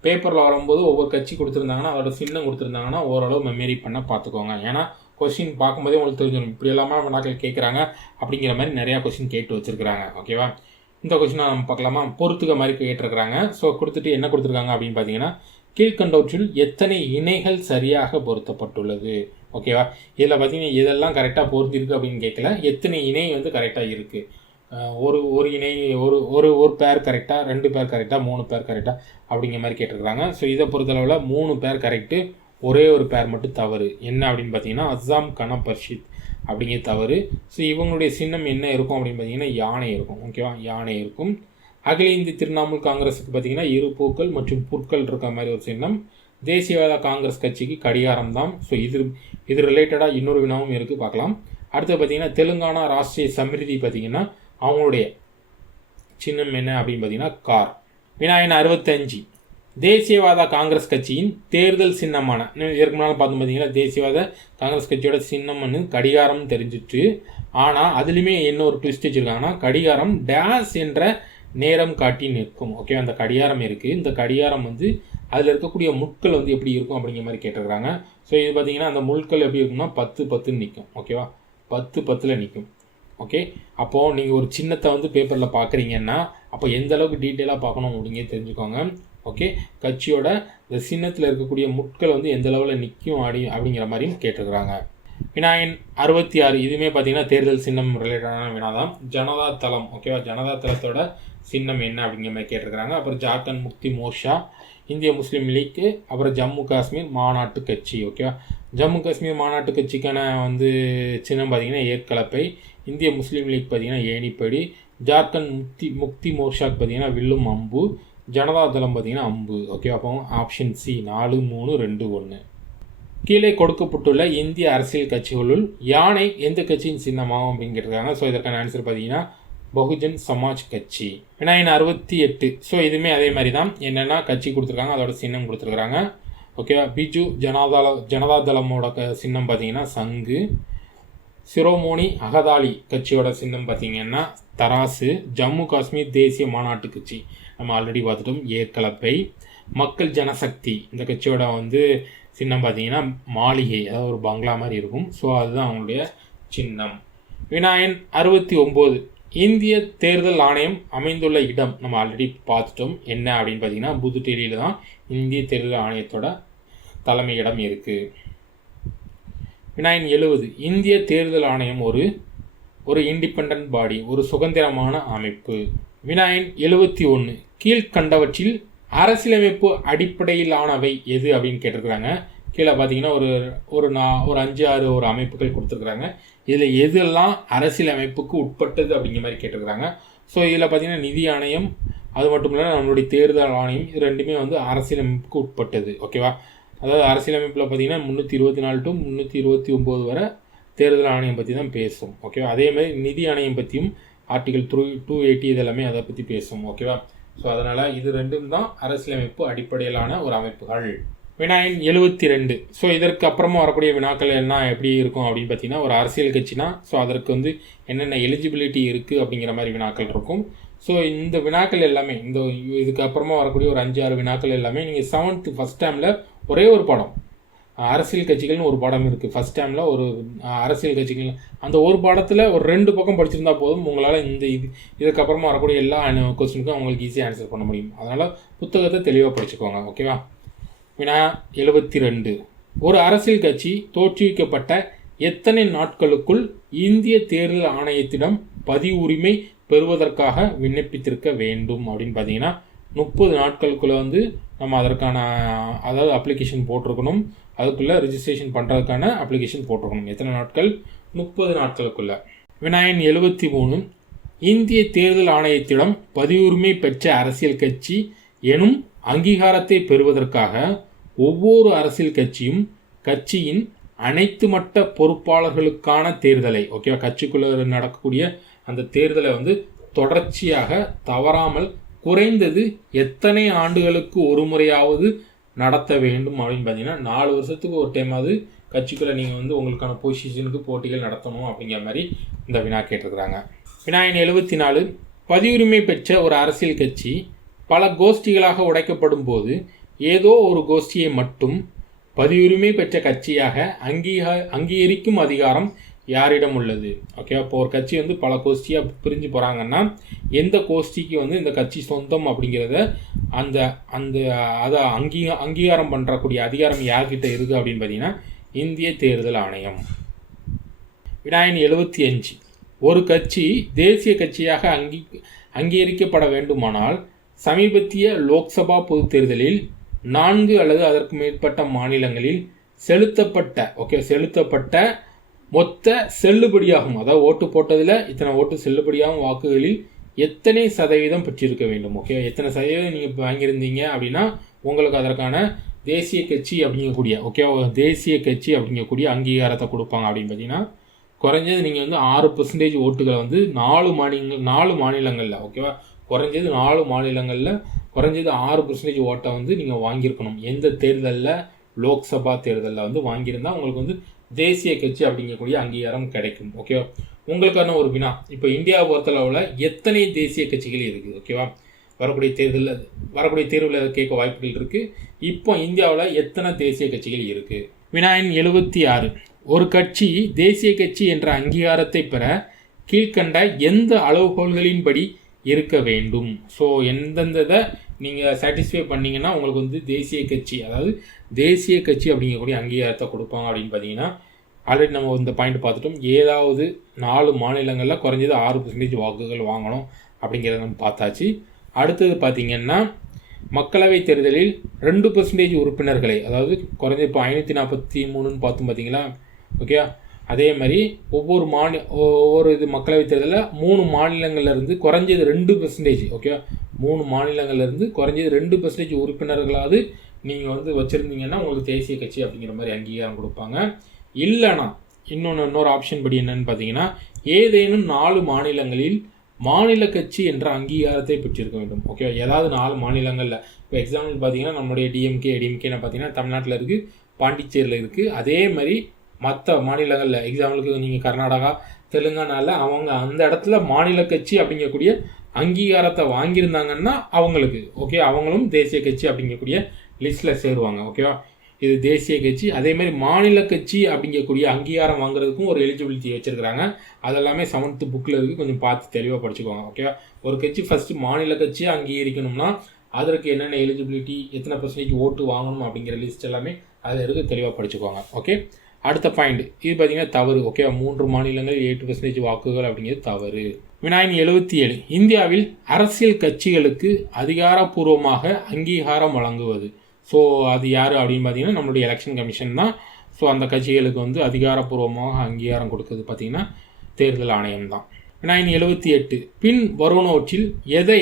பேப்பரில் வரும்போது ஒவ்வொரு கட்சி கொடுத்துருந்தாங்கன்னா அதோட சின்னம் கொடுத்துருந்தாங்கன்னா ஓரளவு மெமரி பண்ண பார்த்துக்கோங்க. ஏன்னா கொஸ்டின் பார்க்கும்போதே உங்களுக்கு தெரிஞ்சிடும் இப்படி எல்லாமே நாட்கள் கேட்குறாங்க அப்படிங்கிற மாதிரி நிறையா கொஸ்டின் கேட்டு வச்சுருக்கிறாங்க. ஓகேவா, இந்த கொஸ்டினை நம்ம பார்க்கலாமா? பொறுத்துக்க மாதிரி கேட்டிருக்கிறாங்க. ஸோ கொடுத்துட்டு என்ன கொடுத்துருக்காங்க அப்படின்னு பார்த்தீங்கன்னா கீழ்கண்டவற்றில் எத்தனை இணைகள் சரியாக பொருத்தப்பட்டுள்ளது. ஓகேவா, இதில் பார்த்தீங்கன்னா இதெல்லாம் கரெக்டாக பொருத்திருக்கு அப்படின்னு கேட்கல, எத்தனை இணை வந்து கரெக்டாக இருக்குது. ஒரு இணை ஒரு பேர் கரெக்டாக, 2 பேர் கரெக்டாக, 3 பேர் கரெக்டாக அப்படிங்கிற மாதிரி கேட்டிருக்கிறாங்க. ஸோ இதை பொறுத்தளவில் 3 பேர் கரெக்டு, ஒரே ஒரு பேர் மட்டும் தவறு. என்ன அப்படின்னு பார்த்தீங்கன்னா அஸ்ஸாம் கன பர்ஷித் அப்படிங்கிற தவறு. ஸோ இவங்களுடைய சின்னம் என்ன இருக்கும் அப்படின்னு பார்த்தீங்கன்னா யானை இருக்கும். ஓகேவா, யானை இருக்கும். அகில இந்திய திரிணாமுல் காங்கிரஸுக்கு பார்த்தீங்கன்னா 2 பூக்கள் மற்றும் புற்கள் இருக்க மாதிரி ஒரு சின்னம். தேசியவாத காங்கிரஸ் கட்சிக்கு கடிகாரம் தான். ஸோ இது ரிலேட்டடாக இன்னொரு வினாவும் இருக்குது, பார்க்கலாம். அடுத்து பார்த்தீங்கன்னா தெலுங்கானா ராஷ்ட்ரிய சமிருதி பார்த்தீங்கன்னா அவங்களுடைய சின்னம் என்ன அப்படின்னு பார்த்தீங்கன்னா கார். வினாயன் 65 தேசியவாத காங்கிரஸ் கட்சியின் தேர்தல் சின்னமான இதற்கு முன்னால் பார்த்து பார்த்தீங்கன்னா தேசியவாத காங்கிரஸ் கட்சியோட சின்னம்னு கடிகாரம் தெரிஞ்சிட்டு, ஆனால் அதுலேயுமே என்ன ஒரு ட்விஸ்ட் வச்சுருக்காங்கன்னா கடிகாரம் டேஸ் என்ற நேரம் காட்டி நிற்கும். ஓகே, அந்த கடிகாரம் இருக்குது. இந்த கடிகாரம் வந்து அதில் இருக்கக்கூடிய முட்கள் வந்து எப்படி இருக்கும் அப்படிங்கிற மாதிரி கேட்டிருக்கிறாங்க. ஸோ இது பார்த்தீங்கன்னா அந்த முட்கள் எப்படி இருக்கும்னா 10-10 நிற்கும். ஓகேவா, 10-10 நிற்கும். ஓகே, அப்போது நீங்கள் ஒரு சின்னத்தை வந்து பேப்பரில் பார்க்குறீங்கன்னா அப்போ எந்த அளவுக்கு டீட்டெயிலாக பார்க்கணும் அப்படிங்க தெரிஞ்சுக்கோங்க. ஓகே, கட்சியோட இந்த சின்னத்தில் இருக்கக்கூடிய முட்கள் வந்து எந்த லெவலில் நிற்கும் அப்படிங்கிற மாதிரியும் கேட்டிருக்கிறாங்க. வினாயன் 66 இதுவுமே பார்த்தீங்கன்னா தேர்தல் சின்னம் ரிலேட்டடான வினா தான். ஜனதா தளம். ஓகேவா, ஜனதா தளத்தோட சின்னம் என்ன அப்படிங்கிற மாதிரி கேட்டிருக்கிறாங்க. அப்புறம் ஜார்க்கண்ட் முக்தி மோர்ச்சா, இந்திய முஸ்லீம் லீக்கு, அப்புறம் ஜம்மு காஷ்மீர் மாநாட்டு கட்சி. ஓகேவா, ஜம்மு காஷ்மீர் மாநாட்டு கட்சிக்கான வந்து சின்னம் பார்த்தீங்கன்னா ஏற்கலப்பை, இந்திய முஸ்லீம் லீக் பார்த்தீங்கன்னா ஏணிப்படி, ஜார்க்கண்ட் முக்தி மோர்ச்சாக்கு பார்த்தீங்கன்னா வில்லும் அம்பு, ஜனதா தளம் பார்த்தீங்கன்னா அம்பு. ஓகே, அப்போ ஆப்ஷன் சி 4, 3, 2, 1. கீழே கொடுக்கப்பட்டுள்ள இந்திய அரசியல் கட்சிகளுள் யானை எந்த கட்சியின் சின்னமாகும் அப்படின்னு கேட்டிருக்காங்க. ஸோ இதற்கான ஆன்சர் பார்த்தீங்கன்னா பகுஜன் சமாஜ் கட்சி. வினாயன் 68 ஸோ இதுவுமே அதே மாதிரி தான். என்னென்னா கட்சி கொடுத்துருக்காங்க, அதோட சின்னம் கொடுத்துருக்குறாங்க. ஓகேவா, பிஜு ஜனதா தளமோட சின்னம் பார்த்தீங்கன்னா சங்கு. சிரோமோனி அகதாலி கட்சியோட சின்னம் பார்த்தீங்கன்னா தராசு. ஜம்மு காஷ்மீர் தேசிய மாநாட்டு கட்சி நம்ம ஆல்ரெடி பார்த்துட்டோம், ஏற்கலப்பை. மக்கள் ஜனசக்தி இந்த கட்சியோட வந்து சின்னம் பார்த்தீங்கன்னா மாளிகை, அதாவது ஒரு பங்களா மாதிரி இருக்கும். ஸோ அதுதான் அவங்களுடைய சின்னம். வினாயன் 69 இந்திய தேர்தல் ஆணையம் அமைந்துள்ள இடம் நம்ம ஆல்ரெடி பார்த்துட்டோம். என்ன அப்படின்னு பார்த்தீங்கன்னா புதுடெல்லியில் தான் இந்திய தேர்தல் ஆணையத்தோட தலைமையிடம் இருக்குது. வினாயன் 70 இந்திய தேர்தல் ஆணையம் ஒரு இண்டிபெண்டன்ட் பாடி, ஒரு சுதந்திரமான அமைப்பு. வினாயன் 71 கீழ்கண்டவற்றில் அரசியலமைப்பு அடிப்படையிலானவை எது அப்படின்னு கேட்டிருக்கிறாங்க. கீழே பார்த்தீங்கன்னா ஒரு 5-6 ஒரு அமைப்புகள் கொடுத்துருக்குறாங்க. இதில் எதெல்லாம் அரசியலமைப்புக்கு உட்பட்டது அப்படிங்கிற மாதிரி கேட்டிருக்கிறாங்க. ஸோ இதில் பார்த்தீங்கன்னா நிதி ஆணையம், அது மட்டும் இல்லாமல் நம்மளுடைய தேர்தல் ஆணையம், இது ரெண்டுமே வந்து அரசியலமைப்புக்கு உட்பட்டது. ஓகேவா, அதாவது அரசியலமைப்பில் பார்த்தீங்கன்னா 324 to 329 வரை தேர்தல் ஆணையம் பற்றி தான் பேசும். ஓகேவா, அதேமாதிரி நிதி ஆணையம் பற்றியும் ஆர்டிகல் 280 இதெல்லாமே அதை பற்றி பேசும். ஓகேவா, ஸோ அதனால் இது ரெண்டும் தான் அரசியலமைப்பு அடிப்படையிலான ஒரு அமைப்புகள். வினாயன் 72 ஸோ இதற்கு அப்புறமா வரக்கூடிய வினாக்கள் என்ன எப்படி இருக்கும் அப்படின்னு பார்த்தீங்கன்னா ஒரு அரசியல் கட்சினா ஸோ அதற்கு வந்து என்னென்ன எலிஜிபிலிட்டி இருக்குது அப்படிங்கிற மாதிரி வினாக்கள் இருக்கும். ஸோ இந்த வினாக்கள் எல்லாமே இதுக்கு அப்புறமா வரக்கூடிய ஒரு 5-6 வினாக்கள் எல்லாமே நீங்கள் 7th ஃபஸ்ட் டைமில் ஒரே ஒரு பாடம் அரசியல் கட்சிகள்னு ஒரு பாடம் இருக்குது. ஃபஸ்ட் டைமில் ஒரு அரசியல் கட்சிகள் அந்த ஒரு பாடத்தில் ஒரு 2 பக்கம் படிச்சிருந்தா போதும், உங்களால் இதுக்கப்புறமா வரக்கூடிய எல்லா கொஸ்டினுக்கும் உங்களுக்கு ஈஸியாக ஆன்சர் பண்ண முடியும். அதனால் புத்தகத்தை தெளிவாக படிச்சுக்கோங்க. ஓகேவா. வினா 72 ஒரு அரசியல் கட்சி தோற்றுவிக்கப்பட்ட எத்தனை நாட்களுக்குள் இந்திய தேர்தல் ஆணையத்திடம் பதிவு உரிமை பெறுவதற்காக விண்ணப்பித்திருக்க வேண்டும் அப்படின்னு பார்த்தீங்கன்னா 30 நாட்களுக்குள்ளே வந்து நம்ம அதற்கான அதாவது அப்ளிகேஷன் போட்டிருக்கணும். அதுக்குள்ளே ரிஜிஸ்ட்ரேஷன் பண்ணுறதுக்கான அப்ளிகேஷன் போட்டிருக்கணும். எத்தனை நாட்கள்? 30 நாட்களுக்குள்ள. வினாயன் 73 இந்திய தேர்தல் ஆணையத்திடம் பதிவுரிமை பெற்ற அரசியல் கட்சி எனும் அங்கீகாரத்தை பெறுவதற்காக ஒவ்வொரு அரசியல் கட்சியும் கட்சியின் அனைத்து மட்ட பொறுப்பாளர்களுக்கான தேர்தலை ஓகேவா கட்சிக்குள்ள நடக்கக்கூடிய அந்த தேர்தலை வந்து தொடர்ச்சியாக தவறாமல் குறைந்தது எத்தனை ஆண்டுகளுக்கு ஒரு முறையாவது நடத்த வேண்டும் அப்படின்னு பார்த்தீங்கன்னா 4 வருஷத்துக்கு ஒரு டைமாவது கட்சிக்குள்ளே நீங்கள் வந்து உங்களுக்கான பொசிஷனுக்கு போட்டிகள் நடத்தணும் அப்படிங்கிற மாதிரி இந்த வினா கேட்டிருக்கிறாங்க. வினாயன் 74 பதிவுரிமை பெற்ற ஒரு அரசியல் கட்சி பல கோஷ்டிகளாக உடைக்கப்படும் போது ஏதோ ஒரு கோஷ்டியை மட்டும் பதிவுரிமை பெற்ற கட்சியாக அங்கீகரிக்கும் அதிகாரம் யாரிடம் உள்ளது? ஓகே, இப்போ ஒரு கட்சி வந்து பல கோஷ்டியாக பிரிஞ்சு போகிறாங்கன்னா எந்த கோஷ்டிக்கு வந்து இந்த கட்சி சொந்தம் அப்படிங்கிறத அந்த அந்த அதை அங்கீகாரம் பண்ணுறக்கூடிய அதிகாரம் யார்கிட்ட இருக்குது அப்படின்னு பார்த்தீங்கன்னா இந்திய தேர்தல் ஆணையம். வினாயன் 75 ஒரு கட்சி தேசிய கட்சியாக அங்கீகரிக்கப்பட வேண்டுமானால் சமீபத்திய லோக்சபா பொதுத் தேர்தலில் 4 அல்லது அதற்கு மேற்பட்ட மாநிலங்களில் செலுத்தப்பட்ட மொத்த செல்லுபடியாகும், அதாவது ஓட்டு போட்டதில் இத்தனை ஓட்டு செல்லுபடியாகும் வாக்குகளில் எத்தனை சதவீதம் பெற்றிருக்க வேண்டும்? ஓகே, எத்தனை சதவீதம் நீங்கள் வாங்கியிருந்தீங்க அப்படின்னா உங்களுக்கு அதற்கான தேசிய கட்சி அப்படிங்கக்கூடிய அங்கீகாரத்தை கொடுப்பாங்க. அப்படின்னு பார்த்தீங்கன்னா குறைஞ்சது நீங்கள் வந்து 6% ஓட்டுகளை வந்து 4 மாநிலங்களில் ஓகேவா குறைஞ்சது 4 மாநிலங்களில் குறைஞ்சது 6% ஓட்டை வந்து நீங்கள் வாங்கியிருக்கணும். எந்த தேர்தலில்? லோக்சபா தேர்தலில் வந்து வாங்கியிருந்தால் உங்களுக்கு வந்து தேசிய கட்சி அப்படிங்கக்கூடிய அங்கீகாரம் கிடைக்கும். ஓகேவா, உங்களுக்கான ஒரு வினா, இப்போ இந்தியாவை பொறுத்தளவில் எத்தனை தேசிய கட்சிகள் இருக்குது? ஓகேவா, வரக்கூடிய தேர்வில் கேட்க வாய்ப்புகள் இருக்குது. இப்போ இந்தியாவில் எத்தனை தேசிய கட்சிகள் இருக்குது? வினாயன் 76 ஒரு கட்சி தேசிய கட்சி என்ற அங்கீகாரத்தை பெற கீழ்கண்ட எந்த அளவுகோல்களின்படி இருக்க வேண்டும்? ஸோ எந்தெந்த நீங்கள் சாட்டிஸ்ஃபை பண்ணிங்கன்னா உங்களுக்கு வந்து தேசிய கட்சி அப்படிங்கக்கூடிய அங்கீகாரத்தை கொடுப்பாங்க அப்படின்னு பார்த்தீங்கன்னா ஆல்ரெடி நம்ம இந்த பாயிண்ட் பார்த்துட்டோம். ஏதாவது 4 மாநிலங்களில் குறைஞ்சது 6% வாக்குகள் வாங்கணும் அப்படிங்கிறத நம்ம பார்த்தாச்சு. அடுத்தது பார்த்திங்கன்னா மக்களவை தேர்தலில் 2% உறுப்பினர்களை, அதாவது குறைஞ்சது இப்போ 543ன்னு பார்த்தோம் பார்த்தீங்களா? ஓகே, அதே மாதிரி ஒவ்வொரு மக்களவை தேர்தலில் 3 மாநிலங்கள்லேருந்து குறைஞ்சது 2%, ஓகே 3 மாநிலங்கள்லேருந்து குறைஞ்சது 2% உறுப்பினர்களாவது நீங்கள் வந்து வச்சுருந்தீங்கன்னா உங்களுக்கு தேசிய கட்சி அப்படிங்கிற மாதிரி அங்கீகாரம் கொடுப்பாங்க. இல்லைனா இன்னொரு ஆப்ஷன் படி என்னன்னு பார்த்தீங்கன்னா ஏதேனும் 4 மாநிலங்களில் மாநில கட்சி என்ற அங்கீகாரத்தை பெற்றிருக்க வேண்டும். ஓகே, ஏதாவது 4 மாநிலங்களில், இப்போ எக்ஸாம்பிள் பார்த்தீங்கன்னா நம்மளுடைய டிஎம்கேன்னு பார்த்தீங்கன்னா தமிழ்நாட்டில் இருக்குது, பாண்டிச்சேரியில் இருக்குது. அதே மாதிரி மற்ற மாநிலங்களில் எக்ஸாம்பிளுக்கு நீங்கள் கர்நாடகா, தெலுங்கானாவில் அவங்க அந்த இடத்துல மாநில கட்சி அப்படிங்கக்கூடிய அங்கீகாரத்தை வாங்கியிருந்தாங்கன்னா அவங்களும் தேசிய கட்சி அப்படிங்கக்கூடிய லிஸ்ட்டில் சேருவாங்க. ஓகேவா, இது தேசிய கட்சி. அதே மாதிரி மாநில கட்சி அப்படிங்கக்கூடிய அங்கீகாரம் வாங்குறதுக்கும் ஒரு எலிஜிபிலிட்டி வச்சுருக்கிறாங்க. அதெல்லாமே 7th புக்கில் இருக்குது, கொஞ்சம் பார்த்து தெளிவாக படிச்சுக்கோங்க. ஓகேவா, ஒரு கட்சி ஃபஸ்ட்டு மாநில கட்சியை அங்கீகரிக்கணும்னா அதற்கு என்னென்ன எலிஜிபிலிட்டி, எத்தனை % ஓட்டு வாங்கணும் அப்படிங்கிற லிஸ்ட் எல்லாமே அதில் இருக்குது, தெளிவாக படிச்சுக்கோங்க. ஓகே, அடுத்த பாயிண்ட் இது பார்த்தீங்கன்னா தவறு. ஓகே, 3 மாநிலங்களில் 8% வாக்குகள் அப்படிங்கிறது தவறு. வினாயன் 77 இந்தியாவில் அரசியல் கட்சிகளுக்கு அதிகாரப்பூர்வமாக அங்கீகாரம் வழங்குவது. ஸோ அது யார் அப்படின்னு பார்த்தீங்கன்னா நம்மளுடைய எலெக்ஷன் கமிஷன் தான். ஸோ அந்த கட்சிகளுக்கு வந்து அதிகாரப்பூர்வமாக அங்கீகாரம் கொடுக்குறது பார்த்திங்கன்னா தேர்தல் ஆணையம் தான். வினாயன் 78 பின் வருவனவற்றில் எதை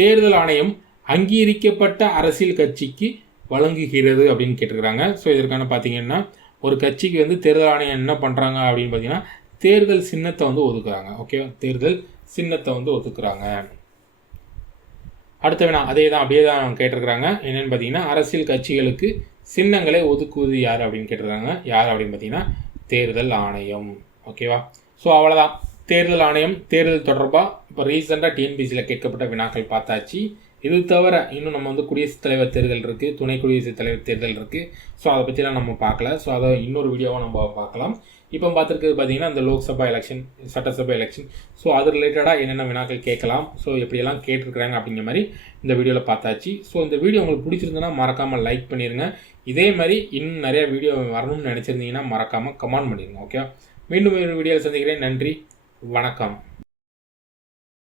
தேர்தல் ஆணையம் அங்கீகரிக்கப்பட்ட அரசியல் கட்சிக்கு வழங்குகிறது அப்படின்னு கேட்டிருக்கிறாங்க. ஸோ இதற்கான பார்த்தீங்கன்னா ஒரு கட்சிக்கு வந்து தேர்தல் ஆணையம் என்ன பண்ணுறாங்க அப்படின்னு பார்த்தீங்கன்னா தேர்தல் சின்னத்தை வந்து ஒதுக்குறாங்க. ஓகே, தேர்தல் சின்னத்தை வந்து ஒதுக்குறாங்க. அடுத்த வினா அப்படியே தான் கேட்டிருக்கிறாங்க. என்னென்னு பார்த்தீங்கன்னா அரசியல் கட்சிகளுக்கு சின்னங்களை ஒதுக்குவது யார் அப்படின்னு கேட்டிருக்காங்க. யார் அப்படின்னு பார்த்தீங்கன்னா தேர்தல் ஆணையம். ஓகேவா, ஸோ அவ்வளோதான். தேர்தல் ஆணையம் தேர்தல் தொடர்பாக இப்போ ரீசெண்டாக டிஎன்பிசியில் கேட்கப்பட்ட வினாக்கள் பார்த்தாச்சு. இது தவிர இன்னும் நம்ம வந்து குடியரசுத் தலைவர் தேர்தல் இருக்குது, துணை குடியரசுத் தலைவர் தேர்தல் இருக்குது. ஸோ அதை பற்றிலாம் நம்ம பார்க்கல. ஸோ அதை இன்னொரு வீடியோவாக நம்ம பார்க்கலாம். இப்போ பார்த்துருக்கிறது பார்த்தீங்கன்னா இந்த லோக்சபா எலெக்ஷன், சட்டசபை எலெக்ஷன். ஸோ அது ரிலேட்டடாக என்னென்ன வினாக்கள் கேட்கலாம், ஸோ எப்படியெல்லாம் கேட்டிருக்கிறாங்க அப்படிங்கிற மாதிரி இந்த வீடியோவில் பார்த்தாச்சு. ஸோ இந்த வீடியோ உங்களுக்கு பிடிச்சிருந்ததுன்னா மறக்காமல் லைக் பண்ணிடுங்க. இதே மாதிரி இன்னும் நிறைய வீடியோ வரணும்னு நினச்சிருந்தீங்கன்னா மறக்காமல் கமெண்ட் பண்ணிடுங்க. ஓகே, மீண்டும் ஒரு வீடியோவில் சந்திக்கிறேன். நன்றி, வணக்கம்.